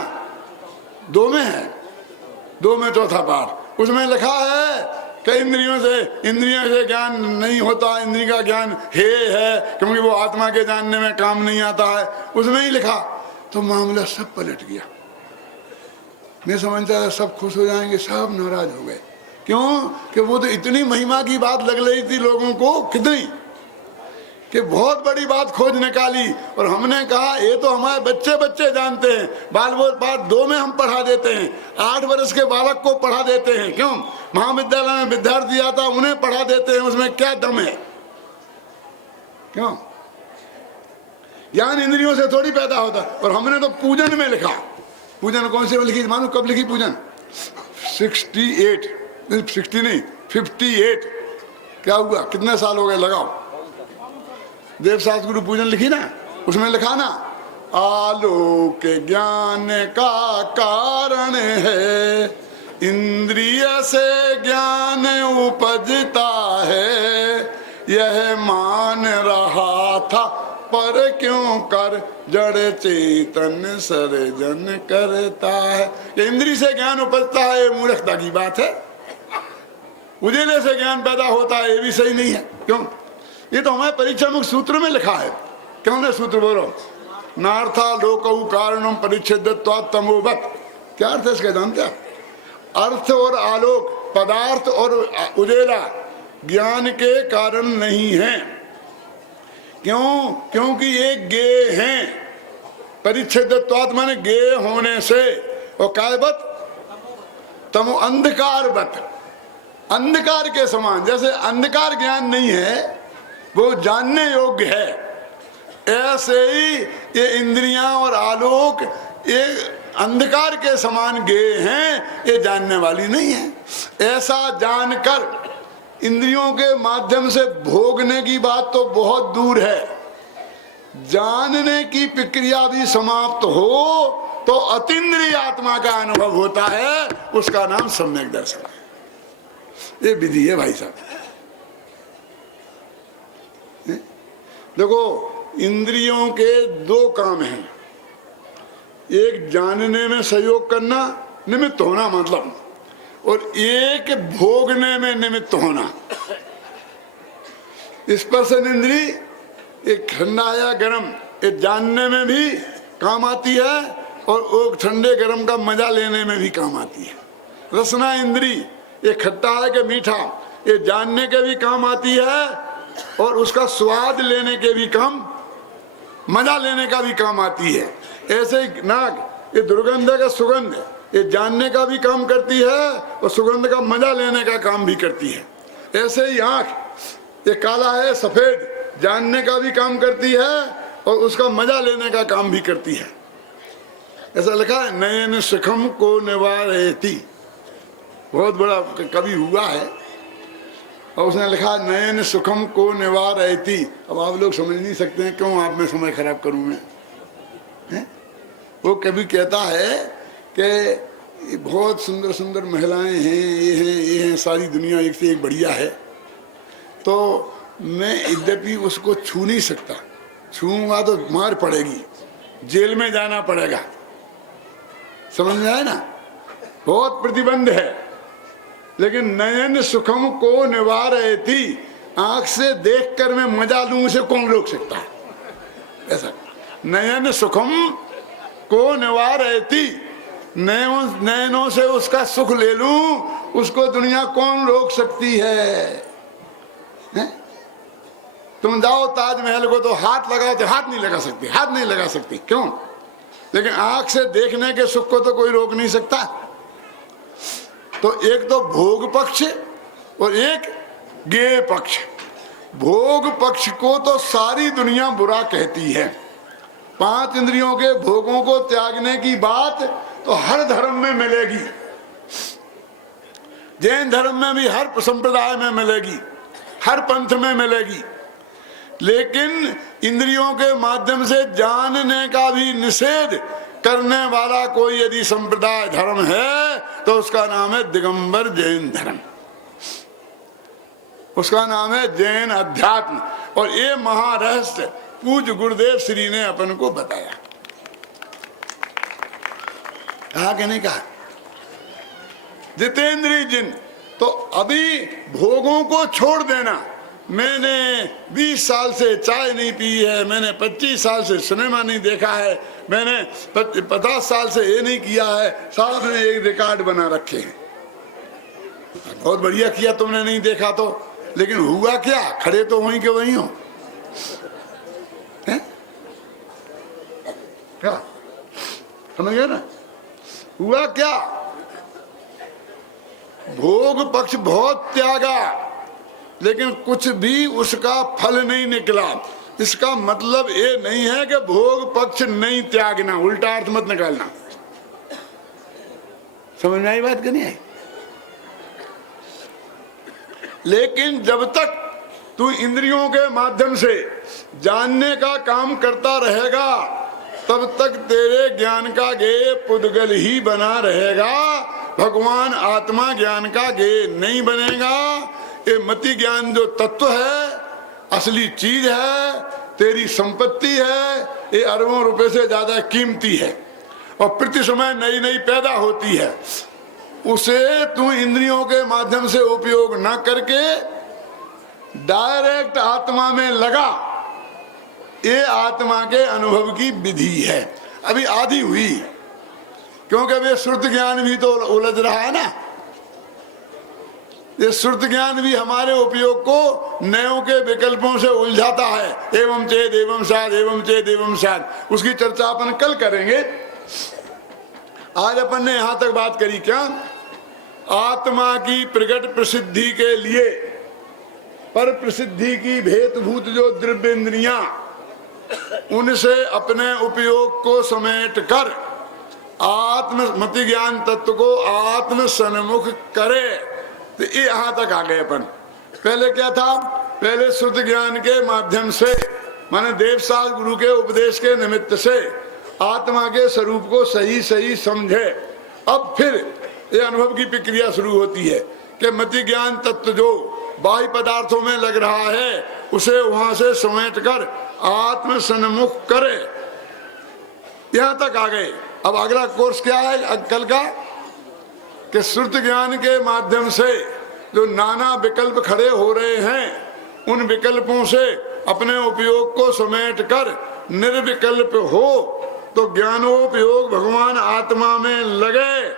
2 में है, 2 में चौथा पाठ, उसमें लिखा है कि इंद्रियों से ज्ञान नहीं होता, इंद्रिय का ज्ञान है क्योंकि वो आत्मा के जानने में काम नहीं आता है, उसमें ही लिखा। तो मामला सब पलट गया। मैं समझता था सब खुश हो जाएंगे, सब नाराज हो गए। क्यों? कि वो तो इतनी महिमा की बात लग रही थी लोगों को, कितनी, कि बहुत बड़ी बात खोज निकाली। और हमने कहा ये तो हमारे बच्चे बच्चे जानते हैं, बालबोध पाठ 2 में हम पढ़ा देते हैं, 8 वर्ष के बालक को पढ़ा देते हैं। क्यों? महाविद्यालय में विद्यार्थी आता उन्हें पढ़ा देते हैं, उसमें क्या दम है? क्यों? ज्ञान इंद्रियों से थोड़ी पैदा होता। और हमने तो पूजन में लिखा। पूजन कौन से में लिखी मालूम? कब लिखी पूजन? 68 नहीं 58। क्या हुआ, कितने साल हो गए लगाओ। देवशास्त्र गुरु पूजन लिखी ना, उसमें लिखा ना, आलोक ज्ञान का कारण है, इंद्रिय से ज्ञान उपजता है, यह मान रहा था पर क्यों कर जड़ चेतन सर्जन करता है। ये इंद्रिय से ज्ञान उपजता है, मूर्खता की बात है। उजेले से ज्ञान पैदा होता है, ये भी सही नहीं है। क्यों? ये तो हमारे परीक्षा मुख सूत्र में लिखा है। क्यों ने सूत्र बोलो? नार्था लोकऊ कारणम परिच्छेदत्वात् तमोवत्। क्या अर्थ है इसका जानते हैं? अर्थ और आलोक, पदार्थ और उजेला ज्ञान के कारण नहीं है। क्यों? क्योंकि ये गे हैं। परिच्छेदत्वात् माने गे होने से, और कायवत तमो अंधकारवत, अंधकार के समान। जैसे अंधकार ज्ञान नहीं है, वो जानने योग्य है, ऐसे ही ये इंद्रियां और आलोक ये अंधकार के समान गे हैं, ये जानने वाली नहीं है। ऐसा जानकर इंद्रियों के माध्यम से भोगने की बात तो बहुत दूर है, जानने की प्रक्रिया भी समाप्त हो तो अतीन्द्रिय आत्मा का अनुभव होता है, उसका नाम सम्यक दर्शन है। ये विधि है भाई साहब। देखो, इंद्रियों के 2 काम हैं, एक जानने में सहयोग करना, निमित्त होना मतलब, और एक भोगने में निमित्त होना। स्पर्शन इंद्री, एक ठंडा या गर्म, ये जानने में भी काम आती है और वो ठंडे गर्म का मजा लेने में भी काम आती है। रसना इंद्री, ये खट्टा है कि मीठा, ये जानने के भी काम आती है और उसका स्वाद लेने के भी काम, मजा लेने का भी काम आती है। ऐसे ही नाक, ये दुर्गंध का सुगंध, ये जानने का भी काम करती है और सुगंध का मजा लेने का काम भी करती है। ऐसे ही आँख, ये काला है सफेद, जानने का भी काम करती है और उसका मजा लेने का काम भी करती है। ऐसा लिखा है, नयन सुखम को निवारयति। बहुत बड़ा कवि हुआ है और उसने लिखा नयन सुखम को निवारयति। अब आप लोग समझ नहीं सकते हैं, क्यों आप में समय खराब करूं मैं, है? वो कवि कहता है कि बहुत सुंदर सुंदर महिलाएं हैं, ये हैं, सारी दुनिया एक से एक बढ़िया है, तो मैं यद्यपि उसको छू नहीं सकता, छूऊंगा तो मार पड़ेगी, जेल में जाना पड़ेगा, समझ में आया ना, बहुत प्रतिबंध है। लेकिन नयन सुखम को निवारयति, आंख से देखकर मैं मजा लूं, उसे कौन रोक सकता है? ऐसा नयन सुखम को निवारयति, नयनों से उसका सुख ले लूं, उसको दुनिया कौन रोक सकती है? तुम जाओ ताजमहल को तो हाथ लगाओ तो हाथ नहीं लगा सकती, हाथ नहीं लगा सकती, क्यों? लेकिन आंख से देखने के सुख को तो कोई रोक नहीं सकता। तो एक तो भोग पक्ष और एक ज्ञेय पक्ष। भोग पक्ष को तो सारी दुनिया बुरा कहती है। 5 इंद्रियों के भोगों को त्यागने की बात तो हर धर्म में मिलेगी, जैन धर्म में भी हर संप्रदाय में मिलेगी, हर पंथ में मिलेगी। लेकिन इंद्रियों के माध्यम से जानने का भी निषेध करने वाला कोई यदि संप्रदाय धर्म है तो उसका नाम है दिगंबर जैन धर्म, उसका नाम है जैन अध्यात्म। और ये महारहस्य पूज्य गुरुदेव श्री ने अपन को बताया। कहा कि नहीं कहा? जितेंद्रिय जिन, तो अभी भोगों को छोड़ देना। मैंने 20 साल से चाय नहीं पी है, मैंने 25 साल से सिनेमा नहीं देखा है, मैंने 50 साल से ये नहीं किया है, साथ में एक रिकॉर्ड बना रखे हैं। बहुत बढ़िया किया तुमने नहीं देखा तो, लेकिन हुआ क्या? खड़े तो वहीं के वहीं हो, हैं? क्या समझ गए ना? हुआ क्या? भोग पक्ष बहुत त्यागा, लेकिन कुछ भी उसका फल नहीं निकला। इसका मतलब ये नहीं है कि भोग पक्ष नहीं त्यागना, उल्टा अर्थ मत निकालना। समझ में आई बात कि नहीं आई? लेकिन जब तक तू इंद्रियों के माध्यम से जानने का काम करता रहेगा, तब तक तेरे ज्ञान का गेय पुद्गल ही बना रहेगा। भगवान आत्मा ज्ञान का गेय नहीं बनेगा। ये मति ज्ञान जो तत्व है, असली चीज है, तेरी संपत्ति है, ये अरबों रुपए से ज्यादा कीमती है और प्रति समय नई नई पैदा होती है। उसे तू इंद्रियों के माध्यम से उपयोग न करके डायरेक्ट आत्मा में लगा। ये आत्मा के अनुभव की विधि है। अभी आधी हुई, क्योंकि अभी श्रुत ज्ञान भी तो उलझ रहा है ना। ये श्रुत ज्ञान भी हमारे उपयोग को नयों के विकल्पों से उलझाता है। एवं चेद एवं साध, एवं चेद एवं साध, उसकी चर्चा अपन कल करेंगे। आज अपन ने यहां तक बात करी क्या? आत्मा की प्रकट प्रसिद्धि के लिए पर प्रसिद्धि की भेदभूत जो द्रव्य इंद्रियां, उनसे अपने उपयोग को समेट कर आत्म मति ज्ञान तत्व को आत्म सन्मुख करे। तो ये यहां तक आ गए अपन। पहले क्या था? पहले शुद्ध ज्ञान के माध्यम से, माने देवसाल गुरु के उपदेश के निमित्त से आत्मा के स्वरूप को सही सही समझे। अब फिर ये अनुभव की प्रक्रिया शुरू होती है कि मति ज्ञान तत्व जो बाह्य पदार्थों में लग रहा है, उसे वहां से समेट कर आत्म सन्मुख करे। यहां तक आ गए। अब अगला कोर्स क्या है कल का? कि श्रुत ज्ञान के माध्यम से जो नाना विकल्प खड़े हो रहे हैं, उन विकल्पों से अपने उपयोग को समेट कर निर्विकल्प हो तो ज्ञानोपयोग भगवान आत्मा में लगे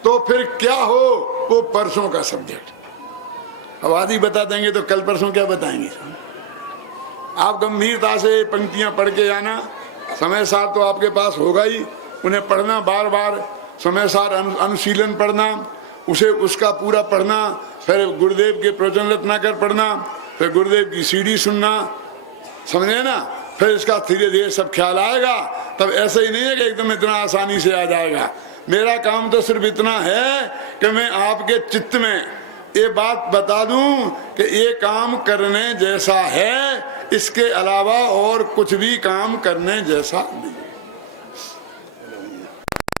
तो फिर क्या हो, वो परसों का सब्जेक्ट। अब आदि बता देंगे तो कल परसों क्या बताएंगे? आप गंभीरता से पंक्तियां पढ़ के जाना। समय सार तो आपके पास होगा ही, उन्हें पढ़ना, बार बार समय सार अनुशीलन पढ़ना, उसे उसका पूरा पढ़ना, फिर गुरुदेव के प्रवचन रत्नाकर पढ़ना, फिर गुरुदेव की सीडी सुनना, समझे ना? फिर इसका धीरे धीरे सब ख्याल आएगा तब ऐसा ही नहीं है कि एकदम इतना आसानी से आ जाएगा। मेरा काम तो सिर्फ इतना है कि मैं आपके चित्त में ये बात बता दूं कि ये काम करने जैसा है, इसके अलावा और कुछ भी काम करने जैसा नहीं।